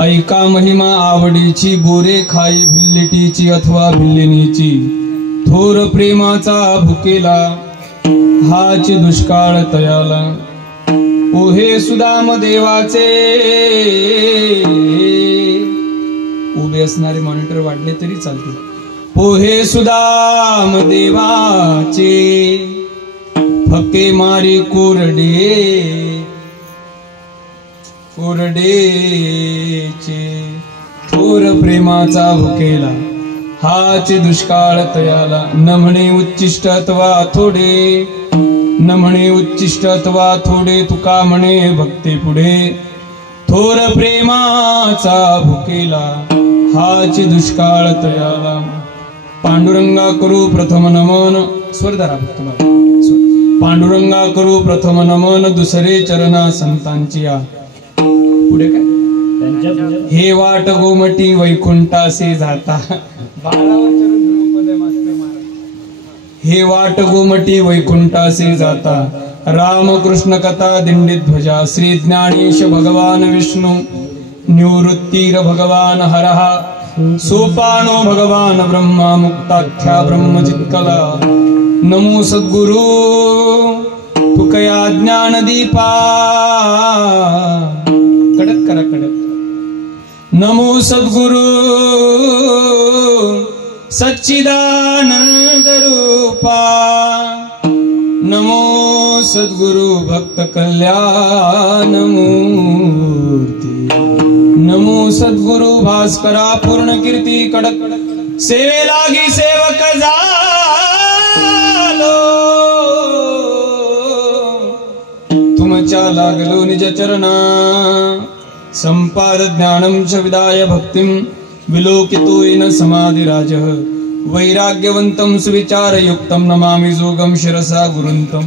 ऐका महिमा आवडीची, गोरे खाई भिल्लिटीची अथवा भिल्लिनीची, थोर प्रेमाचा भुकेला हाच दुष्काळ तयाला। ओहे सुदाम देवाचे, उभे असणारे मॉनिटर वाढले तरी चालतील। पोहे सुदाम देवाचे, फके मारी कोरडे कोरडेचे, थोर प्रेमाचा भुकेला हाच दुष्काळ तयाला। न म्हणे उच्चिष्ट अथवा थोडे, न म्हणे उच्चिष्ट अथवा थोडे, तुका म्हणे भक्ती पुढे, थोर प्रेमाचा भुकेला हाच दुष्काळ तयाला। पांडुरंगा करू प्रथम नमन, स्वरधारा भक्त पांडुरंगा करू प्रथम नमन, दुसरे चरणा संतांची या। पुढे काय, हे वाट गोमटी वैकुंठासे जाता, हे वाट गोमटी वैकुंठासे जाता, रामकृष्ण कथा दिंडी ध्वजा, श्री ज्ञानेश भगवान विष्णू, निवृत्तीर भगवान हरः, सोपानो भगवान ब्रह्मा, मुक्ताख्या ब्रह्मचित्कला। नमो सद्गुरु तुकया ज्ञान दीपा, कडक करा कडक। नमो सद्गुरु सच्चिदानंद रूपा, नमो सद्गुरु भक्त कल्याण मूर्ती, नमो सद्गुरु भास्करा पूर्ण कीर्ती कडक। सेवे लागी सेवक झालो, तुमच्या लागलो निज चरणा, संपाद ज्ञानं च विदाय भक्तिं, विलोकितो येन समाधिराजः, वैराग्यवंतं सुविचारयुक्तं, नमामि जोगं शिरसा गुरुंतं।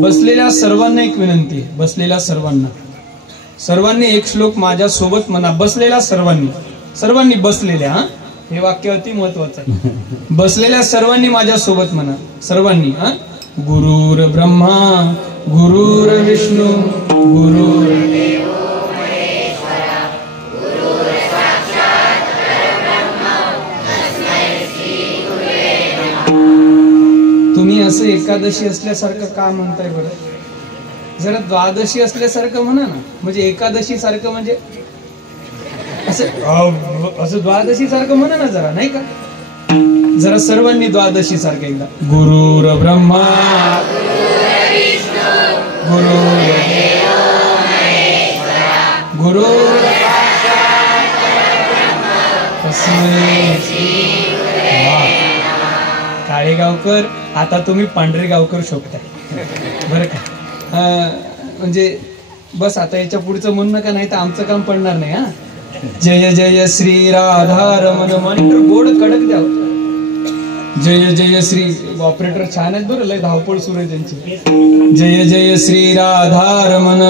बसलेल्या सर्वांना एक विनंती, बसलेल्या सर्वांनी एक श्लोक माझ्या सोबत म्हणा। बसलेल्या सर्वांनी बसलेल्या, हा हे वाक्य अति महत्वाचं आहे। बसलेल्या सर्वांनी माझ्या सोबत म्हणा, सर्वांनी हा। गुरुर ब्रह्मा गुरुर विष्णू गुरुर्देव महेश्वरा, गुरुर साक्षात परब्रह्म, तस्मै श्री गुरुवे नमः। तुम्ही असं एकादशी असल्यासारखं का म्हणताय बरं? जरा द्वादशी असल्यासारखं म्हणा ना, म्हणजे एकादशी सारखं, म्हणजे असं द्वादशी सारखं म्हणा ना जरा, नाही का? जरा सर्वांनी द्वादशी सारखं एकदा। गुरुर ब्रह्मा गुरुर्देव महेश्वरा, गुरुर साक्षात परब्रह्म, तस्मै श्री गुरुवे नमः। काळेगावकर, आता तुम्ही पांढरेगावकर शोभताय बरं का? म्हणजे बस आता याच्या पुढचं म्हणणं का, नाही तर आमचं काम पडणार नाही हा। जय जय श्री राधारमण, मॉनिटर बोर्ड कडक द्या। जय जय श्री, ऑपरेटर छान आहेत बरं, लय धावपळ सुरू आहे त्यांची। जय जय श्री राधारमण,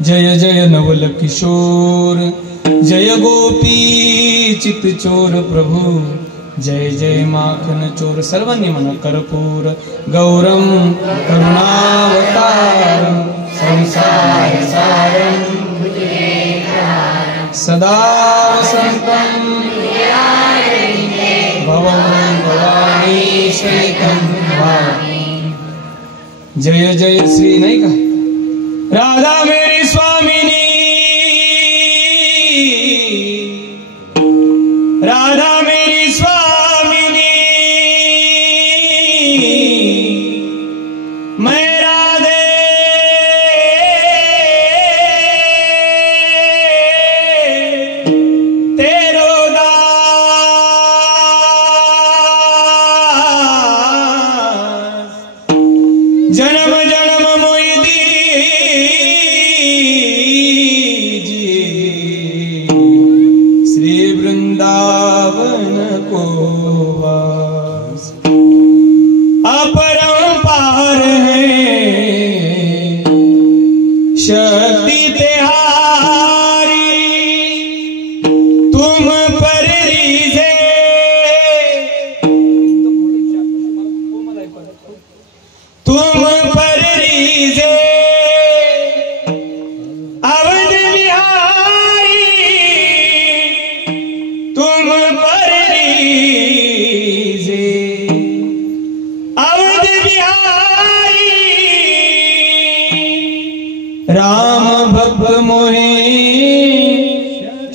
जय जय नवल किशोर, जय गोपी चितचोर प्रभू, जय जय माखन चोर। सर्वांनी म्हणा। कर्पूर गौरम करुणावतारम, संसार सारम सदा वसंतं भवं भवानी शैतं भवानी। जय जय श्री, नाही का? राधा मेरी स्वामिनी, राधा मेरी स्वामिनी, मैं राधे तेरो दास, जन्म जन्म मोई दीन,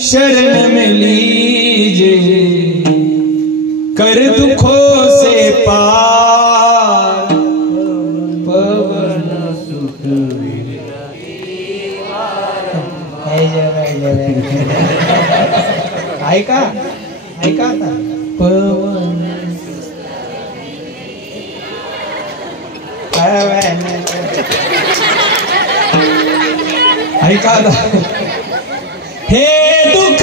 शरण में लीजे, कर दुखों से पार पवन सुख ऐका ऐका आता पवन ऐका आता हे दुःख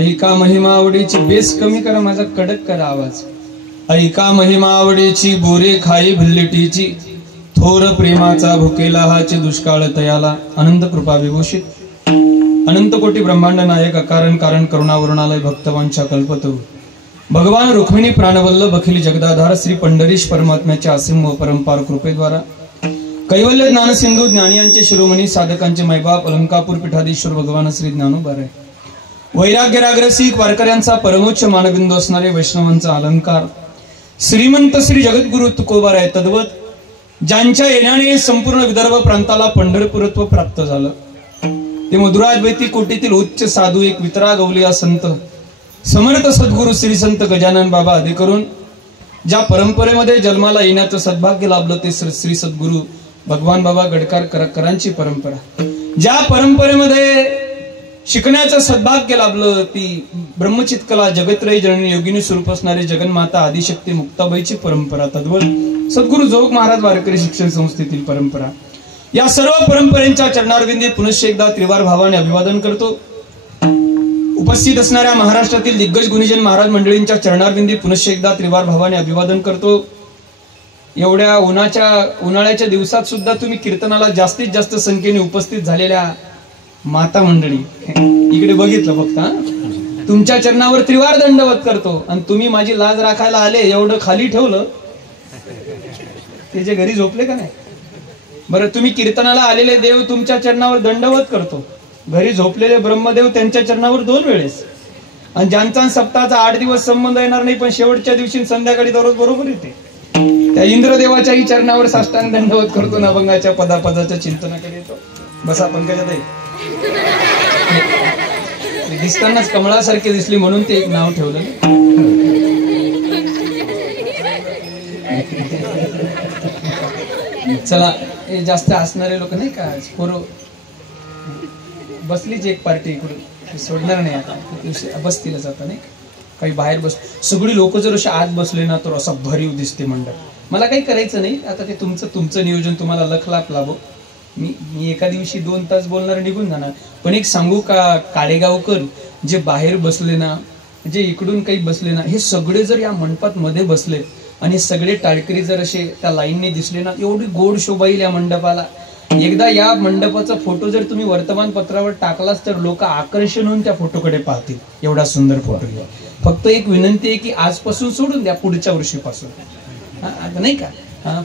ऐका महिमावडीची बेस कमी करा, माझा कडक करा आवाज. ऐका महिमावडीची बोरे खाई भिल्लिटीची, थोर प्रेमाचा भुकेला हाचे दुष्काळ तयाला. अनंत कृपा विभूषित अनंत कोटी ब्रह्मांड नायक अकारण कारण करुणावरुणालय भक्तवांच्या कल्पतरू भगवान रुक्मिणी प्राणवल्लभ अखिल जगदाधार श्री पंढरीश परमात्म्याच्या असीम व परंपार कृपेद्वारा कैवल्य ज्ञानसिंधू ज्ञानियांचे शिरोमणी साधकांचे मैबाप अलंकापूर पीठाधीश्वर भगवान श्री ज्ञानोबाराय, वैराग्य रागरसिक वारकऱ्यांचा परमोच्च मानबिंदू असणारे वैष्णवांचा अलंकार श्रीमंत श्री जगद्गुरु तुकोबाराय तद्वत ज्यांच्या येण्याने संपूर्ण विदर्भ प्रांताला पंढरपूरत्व प्राप्त झालं ते मधुराद्वैती कोटीतील उच्च साधू एक वितराग अवलिया संत समर्थ सद्गुरु श्री संत गजानन बाबा आदी करून ज्या परंपरेमध्ये जन्माला येण्याचं सद्भाग्य लाभलं ते श्री सद्गुरु भगवान बाबा गडकार करांची परंपरा. ज्या परंपरेमध्ये शिकण्याचं सद्भाग्य लाभलं ती ब्रह्मचितकला जगत्रयी जननी योगिनी स्वरूप असणारी जगन्माता आदिशक्ती मुक्ताबाईची परंपरा तद्वत सद्गुरु जोग महाराज वारकरी शिक्षण संस्थेतील परंपरा. या सर्व परंपरेच्या चरणारविंदी पुनश्च एकदा त्रिवार भावाने अभिवादन करतो. उपस्थित असणाऱ्या महाराष्ट्रातील दिग्गज गुणीजन महाराज मंडळींच्या चरणारविंदी पुनश्च एकदा त्रिवार भावाने अभिवादन करतो. एवढ्या उन्हाळ्याच्या दिवसात सुद्धा तुम्ही कीर्तनाला जास्तीत जास्त संख्येने उपस्थित झालेल्या माता मंडळी इकडे बघितलं फक्त तुमच्या चरणावर त्रिवार दंडवत करतो आणि तुम्ही माझी लाज राखायला आले एवढं खाली ठेवलं ते जे घरी झोपले का नाही. बरं तुम्ही कीर्तनाला आलेले देव तुमच्या चरणावर दंडवत करतो, घरी झोपलेले ब्रह्मदेव त्यांच्या चरणावर 2 वेळेस, आणि ज्यांचा सप्ताहाचा 8 दिवस संबंध येणार नाही पण शेवटच्या दिवशी संध्याकाळी दररोज बरोबर येते त्या इंद्रदेवाच्याही चरणावर साष्टांग दंडवत करतो. नभंगाच्या पदापदाच्या चिंतनाकडे येतो. बसा पंकजाताई. दिसतानाच कमळासारखी दिसली म्हणून ते एक नाव ठेवलं. चला जास्त हसणारे लोक नाही का पोरं बसलीच एक पार्टी इकडून सोडणार नाही आता बसतीलच आता नाही काही बाहेर बस सगळी लोक जर अशा आत बसले ना तर असा भरीव दिसते मंडळ. मला काही करायचं नाही आता ते तुमचं नियोजन तुम्हाला लखलाप लाभो. मी एका दिवशी 2 तास बोलणार निघून जाणार. पण एक सांगू का काळेगावकर जे बाहेर बसले ना जे इकडून काही बसले ना हे सगळे जर या मंडपात मध्ये बसले आणि सगळे टाळकरी जर असे त्या लाईनने दिसले ना एवढी गोड शोभा येईल या मंडपाला. एकदा या मंडपाचा फोटो जर तुम्ही वर्तमानपत्रावर टाकलाच तर लोक आकर्षण होऊन त्या फोटोकडे पाहतील. एवढा सुंदर फोटो घ्या. फक्त एक विनंती आहे की आजपासून सोडून द्या, पुढच्या वर्षीपासून आता नाही का,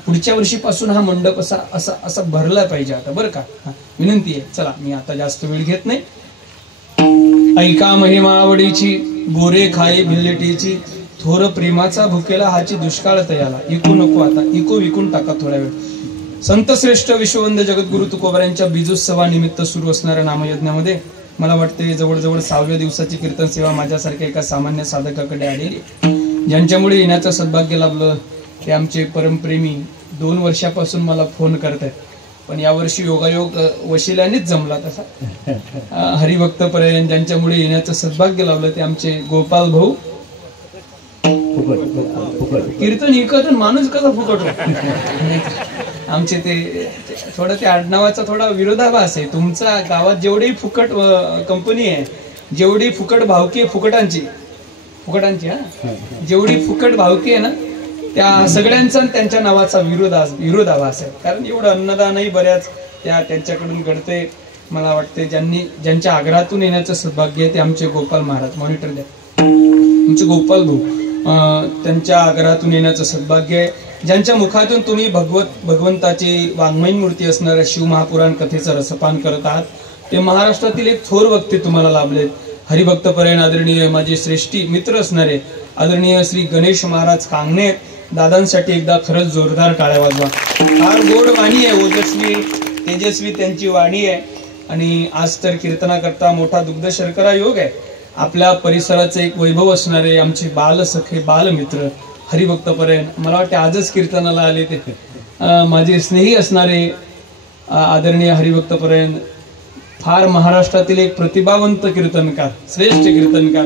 पुढच्या वर्षीपासून हा मंडप असा असा असा भरला पाहिजे आता, बरं का. विनंती आहे. चला मी आता जास्त वेळ घेत नाही. ऐका महिमा आवडीची, गोरे खाई भिल्लेटीची, थोर प्रेमाचा भुकेला हाची दुष्काळ तयाला. इकू नको आता, इको विकून टाका थोड्या वेळ. संत श्रेष्ठ विश्ववंद जगद्गुरु तुकोबारायांच्या बीजोत्सवानिमित्त सुरू असणाऱ्या नामयज्ञामध्ये मला वाटते जवळजवळ 6व्या दिवसाची कीर्तन सेवा माझ्यासारख्या एका सामान्य साधकाकडे आलेली, ज्यांच्यामुळे येण्याचं सद्भाग्य लाभलं ते आमचे परमप्रेमी 2 वर्षापासून मला फोन करतायत. पण यावर्षी योगायोग वशिल्यानेच जमला तसा. हरिभक्तपर्यंत ज्यांच्यामुळे येण्याचं सद्भाग्य लाभलं ते आमचे गोपाल भाऊ. कीर्तन इकत माणूस कसा फुकट आमचे ते थोडं ते आडनावाचा थोडा विरोधाभास आहे. तुमचा गावात जेवढी फुकट कंपनी आहे, जेवढी फुकट भावकी आहे, फुकटांची जेवढी फुकट भावकी आहे ना, त्या सगळ्यांचा त्यांच्या नावाचा विरोधाभास आहे. कारण एवढं अन्नदानही बऱ्याच त्यांच्याकडून घडते. मला वाटते ज्यांच्या आग्रहातून येण्याचं सौभाग्य आहे ते आमचे गोपाल महाराज. मॉनिटर द्या. आमचे गोपाल भाऊ, त्यांच्या आग्रहातून येण्याचं सद्भाग्य आहे. ज्यांच्या मुखातून तुम्ही भगवंताची वाङ्मयीन मूर्ती असणाऱ्या शिवमहापुराण कथेचं रसपान करत आहात, ते महाराष्ट्रातील एक थोर वक्ते तुम्हाला लाभलेत. हरिभक्तपरायण आदरणीय माझे श्रेष्ठी मित्र असणारे आदरणीय श्री गणेश महाराज कांगणे दादांसाठी एकदा खरंच जोरदार टाळ्या वाजवा. फार गोड वाणी आहे, ओजस्वी तेजस्वी त्यांची वाणी आहे. आणि आज तर कीर्तनाकरता मोठा दुग्ध शर्करा योग आहे. आपल्या परिसराचे एक वैभव असणारे आमचे बालसखे बालमित्र हरिभक्तपरायण, मला वाटते आजच कीर्तनाला आले ते माझे स्नेही असणारे आदरणीय हरिभक्तपरायण, फार महाराष्ट्रातील एक प्रतिभावंत कीर्तनकार, श्रेष्ठ कीर्तनकार,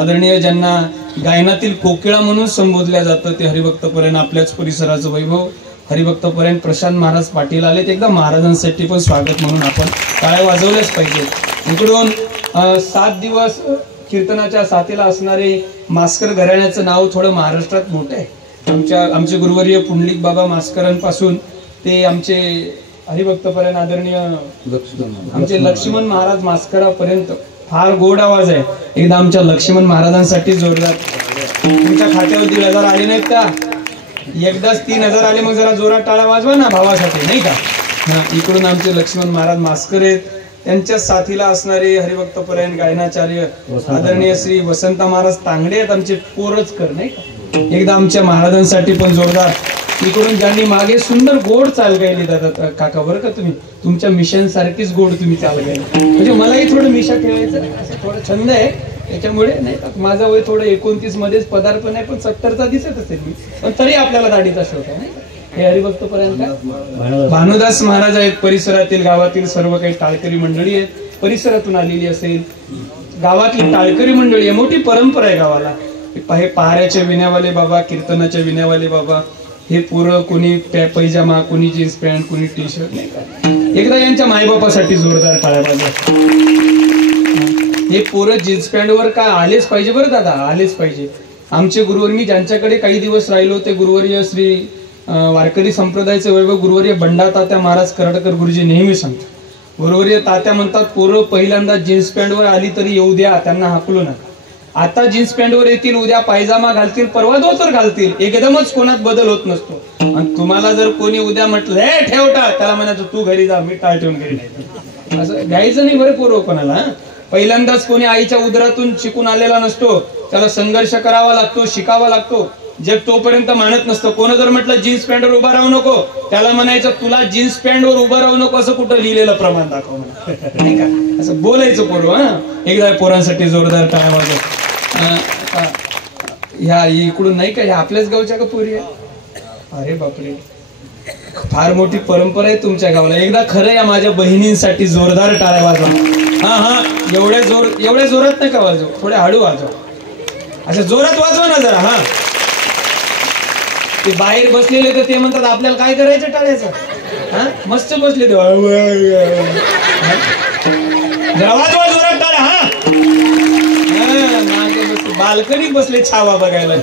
आदरणीय ज्यांना गायनातील कोकिळा म्हणून संबोधल्या जातं, ते हरिभक्तपरायण आपल्याच परिसराचं वैभव हरिभक्तपरायण प्रशांत महाराज पाटील आलेत. एकदा महाराजांसाठी पण स्वागत म्हणून आपण टाळ्या वाजवल्याच पाहिजे. इकडून 7 दिवस कीर्तनाच्या साथीला असणारे मास्कर घराण्याचं नाव थोडं महाराष्ट्रात मोठं आहे. आमचे गुरुवर्य पुंडलिक बाबा मास्करांपासून ते आमचे हरिभक्तपरायण आदरणीय आमचे लक्ष्मण महाराज मास्करापर्यंत फार गोड आवाज आहे. एकदा आमच्या लक्ष्मण महाराजांसाठी जोरदार. तुमच्या खात्यावर 1,500 आले नाहीत का? एकदाच 3,000 आले, मग जरा जोरात टाळ्या वाजवा ना भावासाठी, नाही का. इकडून आमचे लक्ष्मण महाराज मास्कर आहेत. त्यांच्या साथीला असणारे हरिभक्तपरायण गायनाचार्य आदरणीय श्री वसंत महाराज तांगडे आहेत, आमचे पोरचकर, नाही का. एकदा आमच्या महाराजांसाठी पण जोरदार. इकडून ज्यांनी मागे सुंदर गोड चाल गायली दादा काका, बरं का. तुम्ही तुमच्या मिशन सारखीच गोड तुम्ही चाल गायली. म्हणजे मलाही थोडं मिशा ठेवायचं असं थोडं छंद आहे, त्याच्यामुळे नाही का. माझा वय थोडं 29 मध्येच पदार्पण आहे, पण 70चा दिसत असेल मी, पण तरी आपल्याला दाढीचा शोक आहे. हे हरिभक्तपरायण भानुदास महाराज आहेत. परिसरातील गावातील सर्व काही टाळकरी मंडळी आहेत, परिसरातून आलेली असेल. गावातली टाळकरी मंडळी आहे, मोठी परंपरा आहे गावाला. हे पहाऱ्याचे विण्यावाले बाबा, कीर्तनाचे विण्यावाले बाबा, हे पोरं कोणी पैजामा, कोणी जीन्स पॅन्ट, कोणी टी शर्ट, नाही का. एकदा यांच्या मायबापासाठी जोरदार टाळ्या वाजवा. हे पोरं जीन्स पॅन्ट वर का आलेच पाहिजे बरं दादा, आलेच पाहिजे. आमचे गुरुवर, मी ज्यांच्याकडे काही दिवस राहिलो ते गुरुवर्य श्री वारकरी संप्रदायाचे वैभव गुरुवर्य बंडा तात्या महाराज करडकर गुरुजी नेहमी सांगतात. गुरुवर्य तात्या म्हणतात, पोरं पहिल्यांदा जीन्स पॅन्ट वर आली तरी येऊ द्या, त्यांना हाकलू नका. आता जीन्स पॅन्ट वर येतील, उद्या पायजामा घालतील, परवा धोतर घालतील, एकदमच कोणात बदल होत नसतो. आणि तुम्हाला जर कोणी उद्या म्हटलं हे ठेवटा, त्याला म्हणायचं तू घरी जा, मी टाळ ठेवून घरी नाही. असं घ्यायचं नाही बरं पोरं कोणाला. पहिल्यांदाच कोणी आईच्या उदरातून शिकून आलेला नसतो, त्याला संघर्ष करावा लागतो, शिकावा लागतो. जग तोपर्यंत मानत नसतं. कोण जर म्हटलं जीन्स पॅन्ट वर उभा राहू नको, त्याला म्हणायचं तुला जीन्स पॅन्ट वर उभा राहू नको असं कुठं लिहिलेलं प्रमाण दाखव म्हणा, नाही का. असं बोलायचं पोरं. एकदा पोरांसाठी जोरदार टाळ्या वाजवा. ह्या इकडून नाही का, ह्या आपल्याच गावच्या का पोरी आहे? अरे बापरे, फार मोठी परंपरा आहे तुमच्या गावाला. एकदा खरं या माझ्या बहिणींसाठी जोरदार टाळ्या वाजवा. हा एवढ्या जोरात नाही का वाजव, थोड्या हळू वाजवा. अच्छा जोरात वाजवा ना जरा. हा ते बाहेर बसलेले तर ते म्हणतात आपल्याला काय करायचं टाळ्याचं. हा मस्त बसले ते, जरा वाजवा जोरात टाळ्या. हा बाल्कनीत बसले छावा बघायला.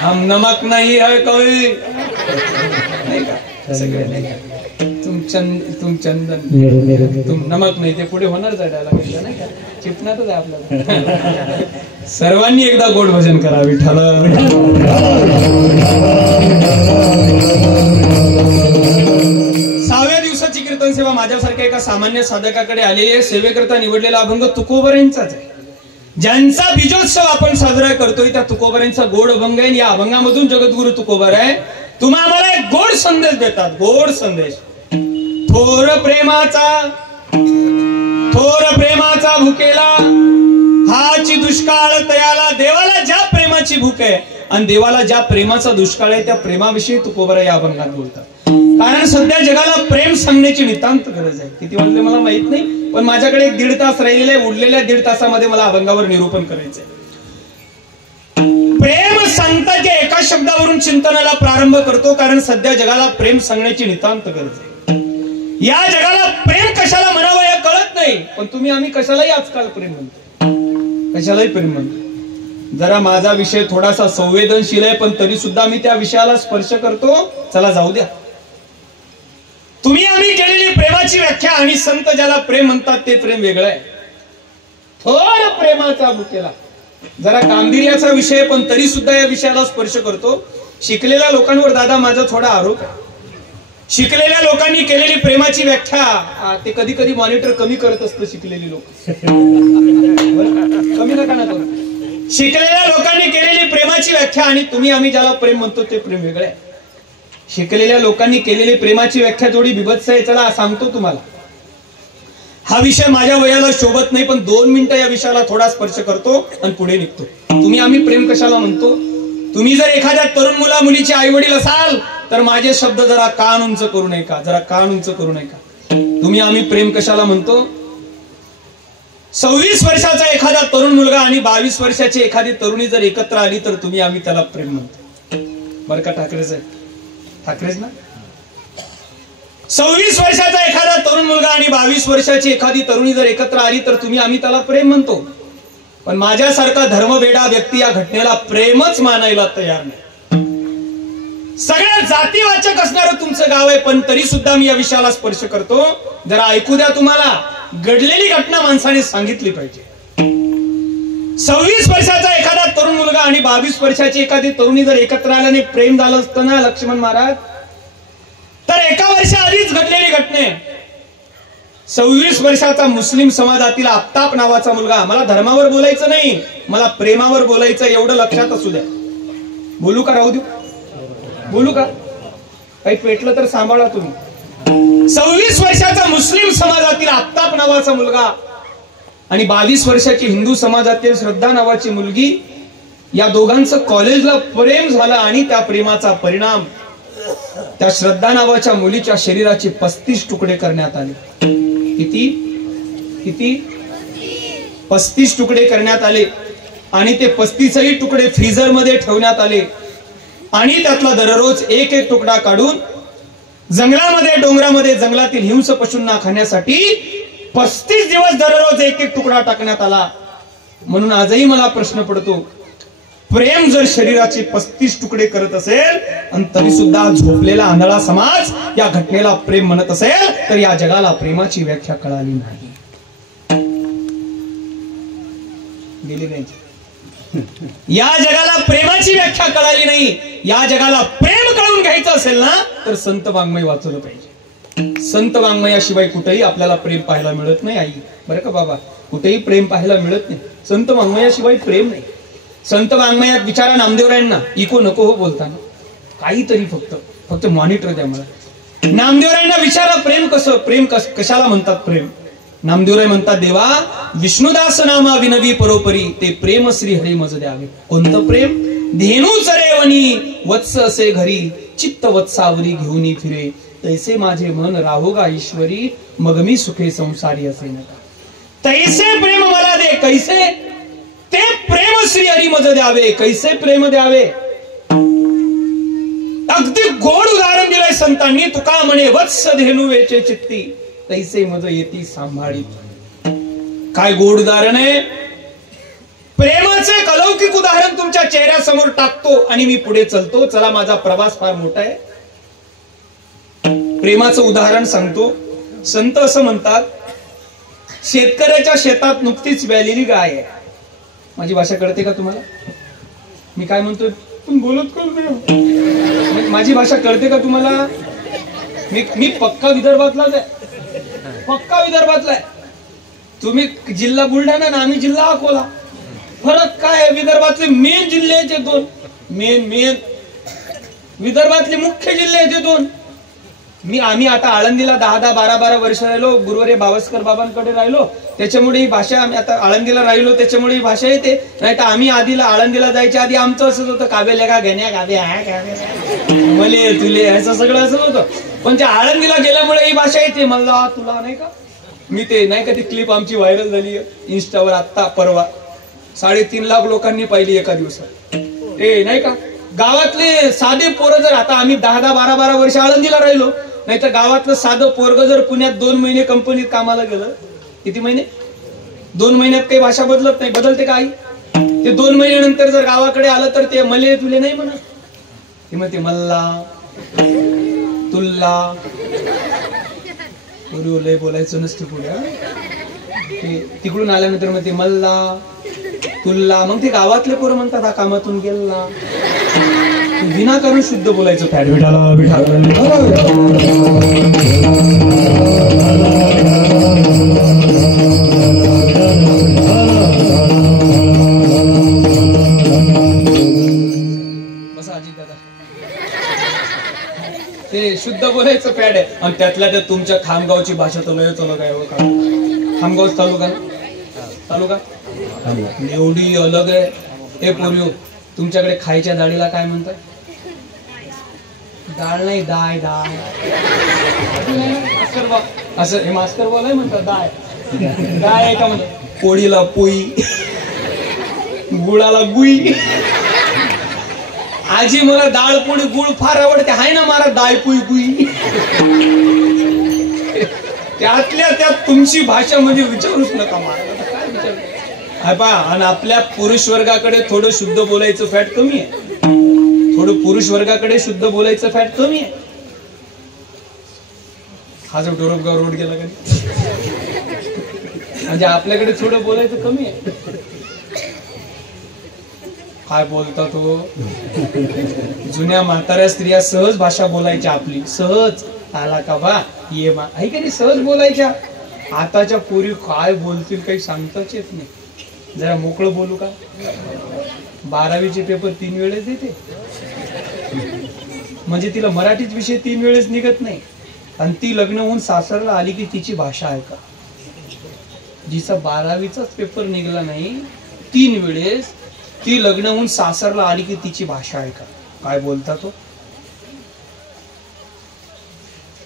हम नमक नाही है कवी, नाही का. सगळे नाही का. तुम चंदन तुम नमक नाही, ते पुढे होणार चढायला नाही का, चिपणातच आहे आपल्याला. सर्वांनी एकदा गोड भजन करा विठ्ठल. सहाव्या दिवसाची कीर्तन सेवा माझ्यासारख्या एका सामान्य साधकाकडे आलेली आहे. सेवेकरता निवडलेला अभंग तुकोबरांचाच आहे. ज्यांचा बीजोत्सव आपण साजरा करतोय त्या तुकोबरांचा गोड अभंग आहे. या अभंगामधून जगद्गुरु तुकोबर आहे तुम्हा आम्हाला एक गोड संदेश देतात. गोड संदेश. थोर प्रेमाचा भुकेला हाची दुष्काळ तयाला. देवाला ज्या प्रेमाची भूक आहे आणि देवाला ज्या प्रेमाचा दुष्काळ आहे त्या प्रेमाविषयी तुकोबर या अभंगात बोलतात. कारण सध्या जगाला प्रेम सांगण्याची नितांत गरज आहे. किती वाजले मला माहित नाही, पण माझ्याकडे 1.5 तास राहिलेले. उरलेल्या 1.5 तासामध्ये मला अभंगावर निरूपण करायचंय. प्रेम सांगताच्या एका शब्दावरून चिंतनाला प्रारंभ करतो, कारण सध्या जगाला प्रेम सांगण्याची नितांत गरज आहे. या जगाला प्रेम कशाला म्हणावं हे कळत नाही, पण तुम्ही आम्ही कशालाही आजकाल प्रेम म्हणतो, कशालाही प्रेम म्हणतो. जरा माझा विषय थोडासा संवेदनशील आहे, पण तरी सुद्धा मी त्या विषयाला स्पर्श करतो. चला जाऊ द्या. तुम्ही आम्ही केलेली प्रेमाची व्याख्या आणि संत ज्याला प्रेम म्हणतात ते प्रेम वेगळं आहे. थोर प्रेमाचा भुकेला. जरा गांभीर्याचा विषय, पण तरी सुद्धा या विषयाला स्पर्श करतो. शिकलेल्या लोकांवर दादा माझा थोडा आरोप आहे. शिकलेल्या लोकांनी केलेली प्रेमाची व्याख्या ते कधी कधी मॉनिटर कमी करत असतं. शिकलेली लोक कमी नका ना करू. शिकलेल्या लोकांनी केलेली प्रेमाची व्याख्या आणि तुम्ही आम्ही ज्याला प्रेम म्हणतो ते प्रेम वेगळं आहे. शिकलेल्या लोकांनी केलेली प्रेमाची व्याख्या थोडी बिभत्स आहे. चला सांगतो तुम्हाला. हा विषय माझ्या वयाला शोभत नाही, पण 2 मिनिटं या विषयाला थोडा स्पर्श करतो आणि पुढे निघतो. तुम्ही आम्ही प्रेम कशाला म्हणतो. तुम्ही जर एखाद्या तरुण मुला मुलीचे आई वडील असाल तर माझे शब्द जरा कान उंच करू नये का, जरा कान उंच करू नये का. तुम्ही आम्ही प्रेम कशाला म्हणतो. 26 वर्षाचा एखादा तरुण मुलगा आणि 22 वर्षाची एखादी तरुणी जर एकत्र आली तर तुम्ही आम्ही त्याला प्रेम म्हणतो. बरं का ठाकरेच आहे, ठाकरेच ना. 26 वर्षाचा एखादा तरुण मुलगा आणि 22 वर्षाची एखादी तरुणी जर एकत्र आली तर तुम्ही आम्ही त्याला प्रेम म्हणतो. पण माझ्यासारखा धर्मवेडा व्यक्ती या घटनेला प्रेमच मानायला तयार नाही. सगळ्या जातीवाचक असणारं तुमचं गाव आहे, पण तरी सुद्धा मी या विषयाला स्पर्श करतो. जरा ऐकू द्या. तुम्हाला घडलेली घटना माणसाने सांगितली पाहिजे. 26 वर्षाचा एखादा तरुण मुलगा आणि 22 वर्षाची एखादी तरुणी जर एकत्र आल्याने प्रेम झालं असतं ना लक्ष्मण महाराज, तर एका वर्षा आधीच घडलेली घटने. 26 वर्षाचा मुस्लिम समाजातील आफताब नावाचा मुलगा. मला धर्मावर बोलायचं नाही, मला प्रेमावर बोलायचं, एवढं लक्षात असू द्या. बोलू का, राहू देऊ, बोलू का, काही पेटलं तर सांभाळा तुम्ही. 26 वर्षाचा मुस्लिम समाजातील आफताब नावाचा मुलगा आणि 22 वर्षाची हिंदू समाजातील श्रद्धा नावाची मुलगी, या दोघांचं कॉलेजला प्रेम झालं आणि त्या प्रेमाचा परिणाम त्या श्रद्धा नावाच्या मुलीच्या शरीराचे 35 तुकडे करण्यात आले. किती 35 तुकडे करण्यात आले आणि ते 35ही तुकडे फ्रीजर मध्ये ठेवण्यात आले आणि त्यातला दररोज एक एक तुकडा काढून जंगलामध्ये डोंगरामध्ये जंगलातील हिंस पशूंना खाण्यासाठी 35 दिवस दररोज एक एक तुकडा टाकण्यात आला. म्हणून आजही मला प्रश्न पडतो, प्रेम जर शरीराचे 35 तुकडे करत असेल आणि तरी सुद्धा झोपलेला आंधळा समाज या घटनेला प्रेम म्हणत असेल तर या जगाला प्रेमाची व्याख्या कळाली नाही. गेली नाही. या जगाला प्रेमाची व्याख्या कळाली नाही. या जगाला प्रेम कळून घ्यायचं असेल ना तर संत वाङ्मय वाचवलं पाहिजे. संत वाङ्मयाशिवाय कुठेही आपल्याला प्रेम पाहायला मिळत नाही. आई बरं का बाबा, कुठेही प्रेम पाहायला मिळत नाही. संत वाङ्मयाशिवाय प्रेम नाही. संत वाङ्मयात विचारा नामदेवरायांना, इको नको हो बोलताना, काहीतरी फक्त मॉनिटर द्या मला. नामदेवरायांना विचारा प्रेम कशाला म्हणतात. प्रेम नामदेवराय म्हणतात, देवा विष्णुदास नामा विनवी परोपरी ते प्रेम श्री हरी मज द्यावे. कोणतं प्रेम. धेनू चरेवनी वत्स असे घरी चित्त वत्सावरी घेऊन फिरे तैसे माझे मन राहोगा ईश्वरी मग मी सुखे संसारी असे नका. तैसे प्रेम मला दे. कैसे ते प्रेम श्री हरी मज द्यावे. कैसे प्रेम द्यावे. अगदी गोड उदाहरण दिलंय संतांनी. तुका म्हणे वत्स धेनू वेचे चित्ती तैसे मज येती सांभाळी. काय गोड उदाहरण आहे. प्रेमाचे अलौकिक उदाहरण तुमच्या चेहऱ्यासमोर टाकतो आणि मी पुढे चलतो. चला माझा प्रवास फार मोठा आहे. प्रेमाचं उदाहरण सांगतो. संत असं म्हणतात, शेतकऱ्याच्या शेतात नुकतीच व्यालेली गाय आहे. माझी भाषा कळते का तुम्हाला? मी काय म्हणतोय पण बोलत कळते. माझी भाषा कळते का तुम्हाला? मी पक्का विदर्भातलाच आहे, पक्का विदर्भातला आहे. तुम्ही जिल्हा बुलढाणा ना, आम्ही जिल्हा अकोला. फरक काय आहे? विदर्भातले मेन जिल्हे आहेत दोन, मेन विदर्भातले मुख्य जिल्हे आहेत दोन. आम्ही आता आळंदीला 10-12 वर्ष राहिलो, गुरुवारी बावस्कर बाबांकडे राहिलो, त्याच्यामुळे ही भाषा. आम्ही आता आळंदीला राहिलो त्याच्यामुळे ही भाषा येते. नाही तर आम्ही आधीला आळंदीला जायच्या आधी आमचं असंच होतं, काव्याले का घेण्या काव्या मले तुले असं सगळं असंच होतं. पण त्या आळंदीला गेल्यामुळे ही भाषा येते. मला तुला नाही का, मी ते नाही का ती क्लिप आमची व्हायरल झाली इन्स्टावर आत्ता परवा, 3.5 लाख लोकांनी पाहिली एका दिवसात. ते नाही का गावातले साधे पोरं, जर आता आम्ही 10-12 वर्ष आळंदीला राहिलो, नाहीतर गावातलं साधं पोरग जर पुण्यात 2 महिने कंपनीत कामाला गेलं, किती महिने? 2 महिन्यात काही भाषा बदलत नाही. बदलते काही? ते 2 महिन्यानंतर जर गावाकडे आलं तर ते मले तुले नाही म्हणत, ते म्हणते मल्ला तुल्ला. लय बोलायचं नसते पुढे. तिकडून आल्यानंतर मग ते मल्ला तुल्ला. मग ते गावातले पोरं म्हणतात हा कामातून गेला. विनाकारण शुद्ध बोलायचं फॅट. विठाला बसा अजित दादा. ते शुद्ध बोलायचं फॅड आहे. आणि त्यातल्या त्यात तुमच्या खामगावची भाषा तर लय चालू काय हो? खामगाव तालुका एवढी अलग आहे. हे पोरियो, तुमच्याकडे खायच्या डाळीला काय म्हणतात? डाळ नाही, डाळ. असं हे मास्तर बोलाय म्हणतात डाळ. डाळ आहे का म्हणतात? पोळीला पोई, गुळाला गुई. आजी मला डाळ पोळी गुळ फार आवडते, हाय ना मला डाळ पोई गुई. त्यातल्या त्यात तुमची भाषा म्हणजे विचारूच नका मला. आणि आपल्या पुरुष वर्गाकडे थोडं शुद्ध बोलायचं फॅट कमी आहे. थोडं पुरुष वर्गाकडे शुद्ध बोलायचं फॅट कमी आहे. हा जो डोरबगाव रोड गेला का, म्हणजे आपल्याकडे थोडं बोलायचं कमी आहे. काय बोलता तो? जुन्या म्हाताऱ्या स्त्रिया सहज भाषा बोलायच्या आपली, सहज. आला का बा ये मा, आहे का नाही, सहज बोलायच्या. आताच्या पोरी काय बोलतील काही सांगताच येत नाही. जरा मोकळं बोलू का? 12वीचे पेपर 3 वेळेस देते, म्हणजे तिला मराठीच विषय 3 वेळेस निघत नाही. आणि ती लग्न होऊन सासरला आली की तिची भाषा आहे का? जिचा 12वीचाच पेपर निघला नाही 3 वेळेस, ती लग्न होऊन सासरला आली की तिची भाषा आहे का? काय बोलता तो?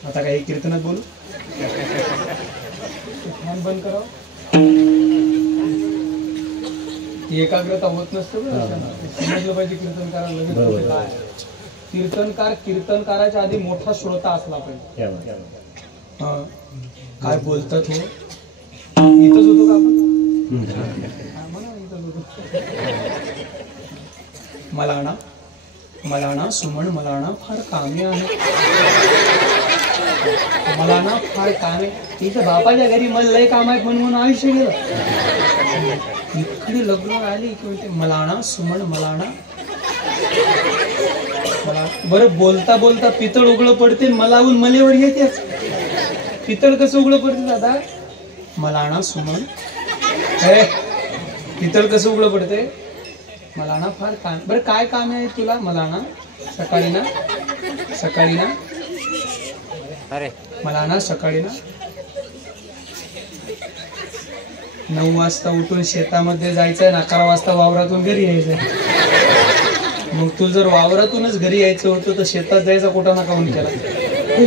आता काही कीर्तनात बोलू? फॅन बंद करावं, एकाग्रता होत नसते. समजलं पाहिजे कीर्तन करायला. कीर्तनकाराच्या आधी मोठा श्रोता असला पाहिजे. काय बोलतात हो? इथंच होतो का आपण? मलाना सुमन मलाना फार कामे आहे. मलाना फार कामे. तिच्या बापाच्या घरी मला लय काम आहेत म्हणून आयुष्य गेलं. इकडे लग्न आली की म्हणते मलाना सुमन मलाना. बरं बोलता बोलता पितळ उघड पडते, मलाहून मलेवर येतेच. पितळ कसं उघड पडते दादा? मलाना सुमन. पितळ कसं उघड पडते? मलाना फार काम. बरं काय काम आहे तुला? मलाना सकाळी ना अरे मलाना सकाळी ना 9 वाजता उठून शेतामध्ये जायचंय, 11 वाजता वावरातून घरी यायचंय. मग तू जर वावरातूनच घरी यायचं होतं तर शेतात जायचा कुठं ना काऊन केला?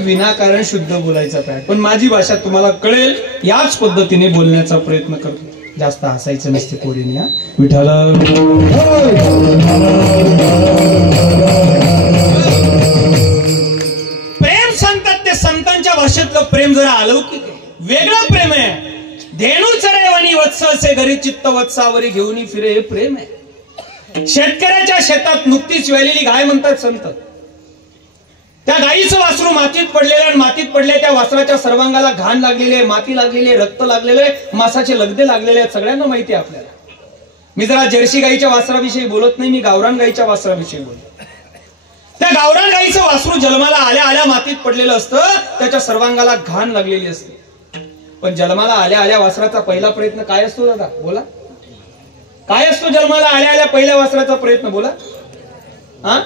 विनाकारण शुद्ध बोलायचा काय. पण माझी भाषा तुम्हाला कळेल याच पद्धतीने बोलण्याचा प्रयत्न करतो. जास्त हसायचं नसते पोरीने. हा विठाला प्रेम सांगतात ते संतांच्या भाषेतलं प्रेम जरा अलौकिक आहे, वेगळं प्रेम आहे. धेनू चरेवणी वत्ससे घरी चित्त वत्सावरी घेऊन फिरे हे प्रेम आहे. शेतकऱ्याच्या शेतात नुकतीच वेलेली गाय म्हणतात संत. त्या गाईचं वासरू मातीत पडलेलं आणि मातीत पडले त्या वासराच्या सर्वांगाला घाण लागलेली आहे, माती लागलेली आहे, रक्त लागलेलं आहे, मासाचे लगदे लागलेले आहेत, सगळ्यांना माहिती आहे आपल्याला. मी जरा जर्सी गाईच्या वासराविषयी बोलत नाही, मी गावरान गाईच्या वासराविषयी बोलतो. त्या गावरान गाईचं वासरू जन्माला आल्या आल्या मातीत पडलेलं असतं, त्याच्या सर्वांगाला घाण लागलेली असते. पण जन्माला आल्या आल्या वासराचा पहिला प्रयत्न काय असतो दादा? बोला, काय असतो जन्माला आल्या आल्या पहिल्या वासराचा प्रयत्न? बोला. हा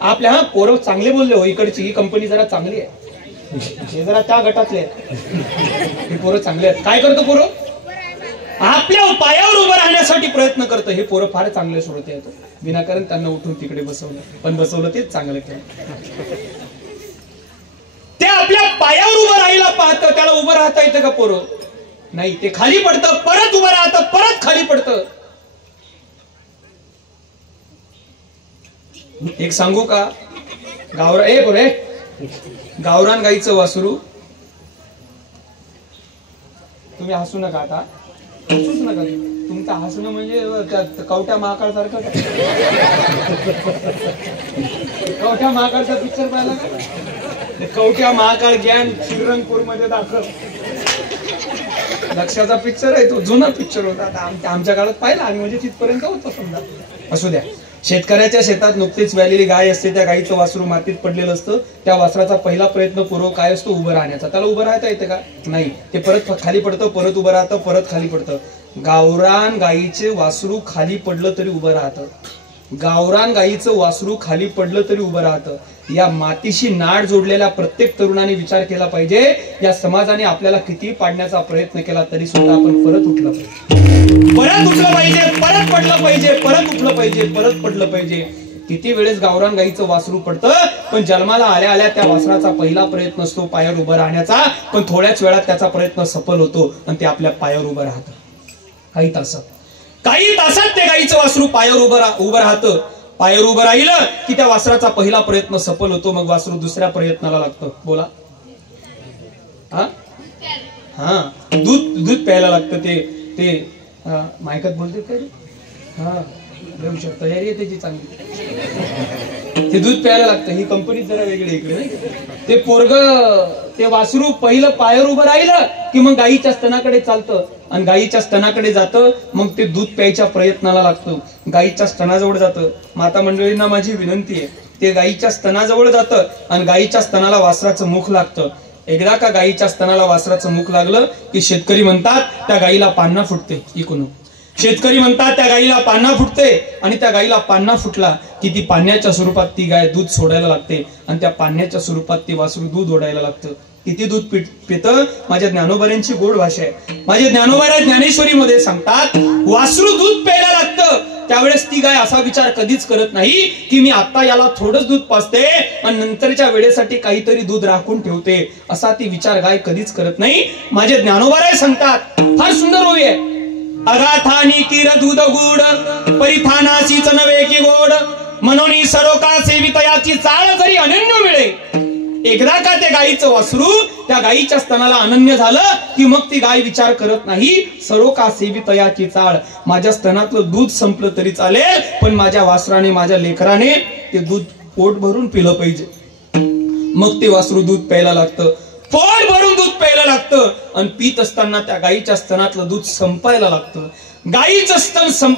आपल्या पोरं चांगले बोलले हो, इकडची ही कंपनी जरा चांगली आहे, हे जरा त्या गटातले हे पोरं चांगले आहेत. काय करतो पोरं? आपल्या पायावर उभं राहण्यासाठी प्रयत्न करतं. हे पोरं फार चांगले श्रोते आहेत, विनाकारण त्यांना उठून तिकडे बसवलं, पण बसवलं तेच चांगलं केलं. ते आपल्या पायावर उभं राहायला पाहतं, त्याला उभं राहता येतं का पोरं? नाही, ते खाली पडतं, परत उभं राहतं, परत खाली पडतं. एक सांगू का? गावरान गाईचं वासरू, तुम्ही हसू नका, आता हसूच नका. तुमचं हसणं म्हणजे त्या कवट्या महाकाळ सारखं. कवट्या महाकाळचा पिक्चर पाहिला का? कवट्या महाकाळ ज्ञान श्रीरंगपूर मध्ये दाखल, लक्षाचा पिक्चर आहे तो, जुना पिक्चर होता. आमच्या काळात पाहिला आणि म्हणजे तिथपर्यंत होतं समजा. असू द्या. शेतकऱ्याच्या शेतात नुकतीच व्यालेली गाय असते, त्या गाईचं वासरू मातीत पडलेलं असतं. त्या वासराचा पहिला प्रयत्न पूर्व काय असतो? उभं राहण्याचा. त्याला उभं राहता येतं का? नाही, ते परत खाली पडतं, परत उभं राहतं, परत खाली पडतं. गावरान गाईचे वासरू खाली पडलं तरी उभं राहतं. गावरान गाईचं वासरू खाली पडलं तरी उभं राहतं. या मातीशी नाड जोडलेल्या प्रत्येक तरुणाने विचार केला पाहिजे, या समाजाने आपल्याला किती पाडण्याचा प्रयत्न केला तरी सुद्धा आपण परत उठलं पाहिजे, परत उठलं पाहिजे, परत पडलं पाहिजे, परत उठलं पाहिजे, परत पडलं पाहिजे. किती वेळेस गावरान गाईचं वासरू पडतं, पण जन्माला आल्या आल्या त्या वासराचा पहिला प्रयत्न असतो पायावर उभं राहण्याचा, पण थोड्याच वेळात त्याचा प्रयत्न सफल होतो आणि ते आपल्या पायावर उभं राहतं. काही तासात ते गाईचं वासरू पायावर उभं राहतं. पायावर उभं राहिलं की त्या वासराचा पहिला प्रयत्न सफल होतो. मग वासरू दुसऱ्या प्रयत्नाला लागतं. बोला. हा दूध प्यायला लागतं. ते मायकात बोलते काय? हा देऊ शकतो, तयारी आहे त्याची चांगली. ते दूध प्यायला लागतं. ही कंपनी जरा वेगळी इकडे नाही. ते पोरग, ते वासरू पहिलं पायावर उभं राहिलं की मग गाईच्या स्तनाकडे चालतं आणि गाईच्या स्तनाकडे जातं. मग ते दूध प्यायच्या प्रयत्नाला लागतं. गाईच्या स्तनाजवळ जातं. माता मंडळींना माझी विनंती आहे, ते गाईच्या स्तनाजवळ जातं आणि गाईच्या स्तनाला वासराचं मुख लागतं. एकदा का गाईच्या स्तनाला वासराचं मुख लागलं की शेतकरी म्हणतात त्या गाईला पान्हा फुटते. इकून शेतकरी म्हणतात त्या गाईला पान्हा फुटते आणि त्या गाईला पान्हा फुटला की ती पाण्याच्या स्वरूपात ती गाय दूध सोडायला लागते आणि त्या पाण्याच्या स्वरूपात ते वासरू दूध ओढायला लागतं. किती दूध पितं? माझ्या ज्ञानोबाऱ्यांची गोड भाषा आहे. माझे ज्ञानोबाऱ्या ज्ञानेश्वरीमध्ये सांगतात, वासरू दूध प्यायला लागतं त्यावेळेस ती गाय असा विचार कधीच करत नाही की मी आता याला थोडंच दूध पाजते आणि नंतरच्या वेळेसाठी काहीतरी दूध राखून ठेवते, असा ती विचार गाय कधीच करत नाही. माझे ज्ञानोबाराय सांगतात, फार सुंदर ओवी आहे. अगाथानी किर दूध गुड परिथानाची नवे की गोड मनोनी सरोका सेवितयाची चाळ जरी अनन्य मिळे. एकदा का त्या गाईचं वासरू त्या गाईच्या स्तनाला अनन्य झालं की मग ती गाय विचार करत नाही, सरोका सेवितयाची चाळ, माझ्या स्तनातलं दूध संपलं तरी चालेल पण माझ्या वासराने, माझ्या लेकराने ते दूध पोट भरून पिलं पाहिजे. मग ते वासरू दूध प्यायला लागतं, पोट भरून दूध प्यायला लागतं आणि पीत असताना त्या गाईच्या स्तनातलं दूध संपायला लागतं. गाईचं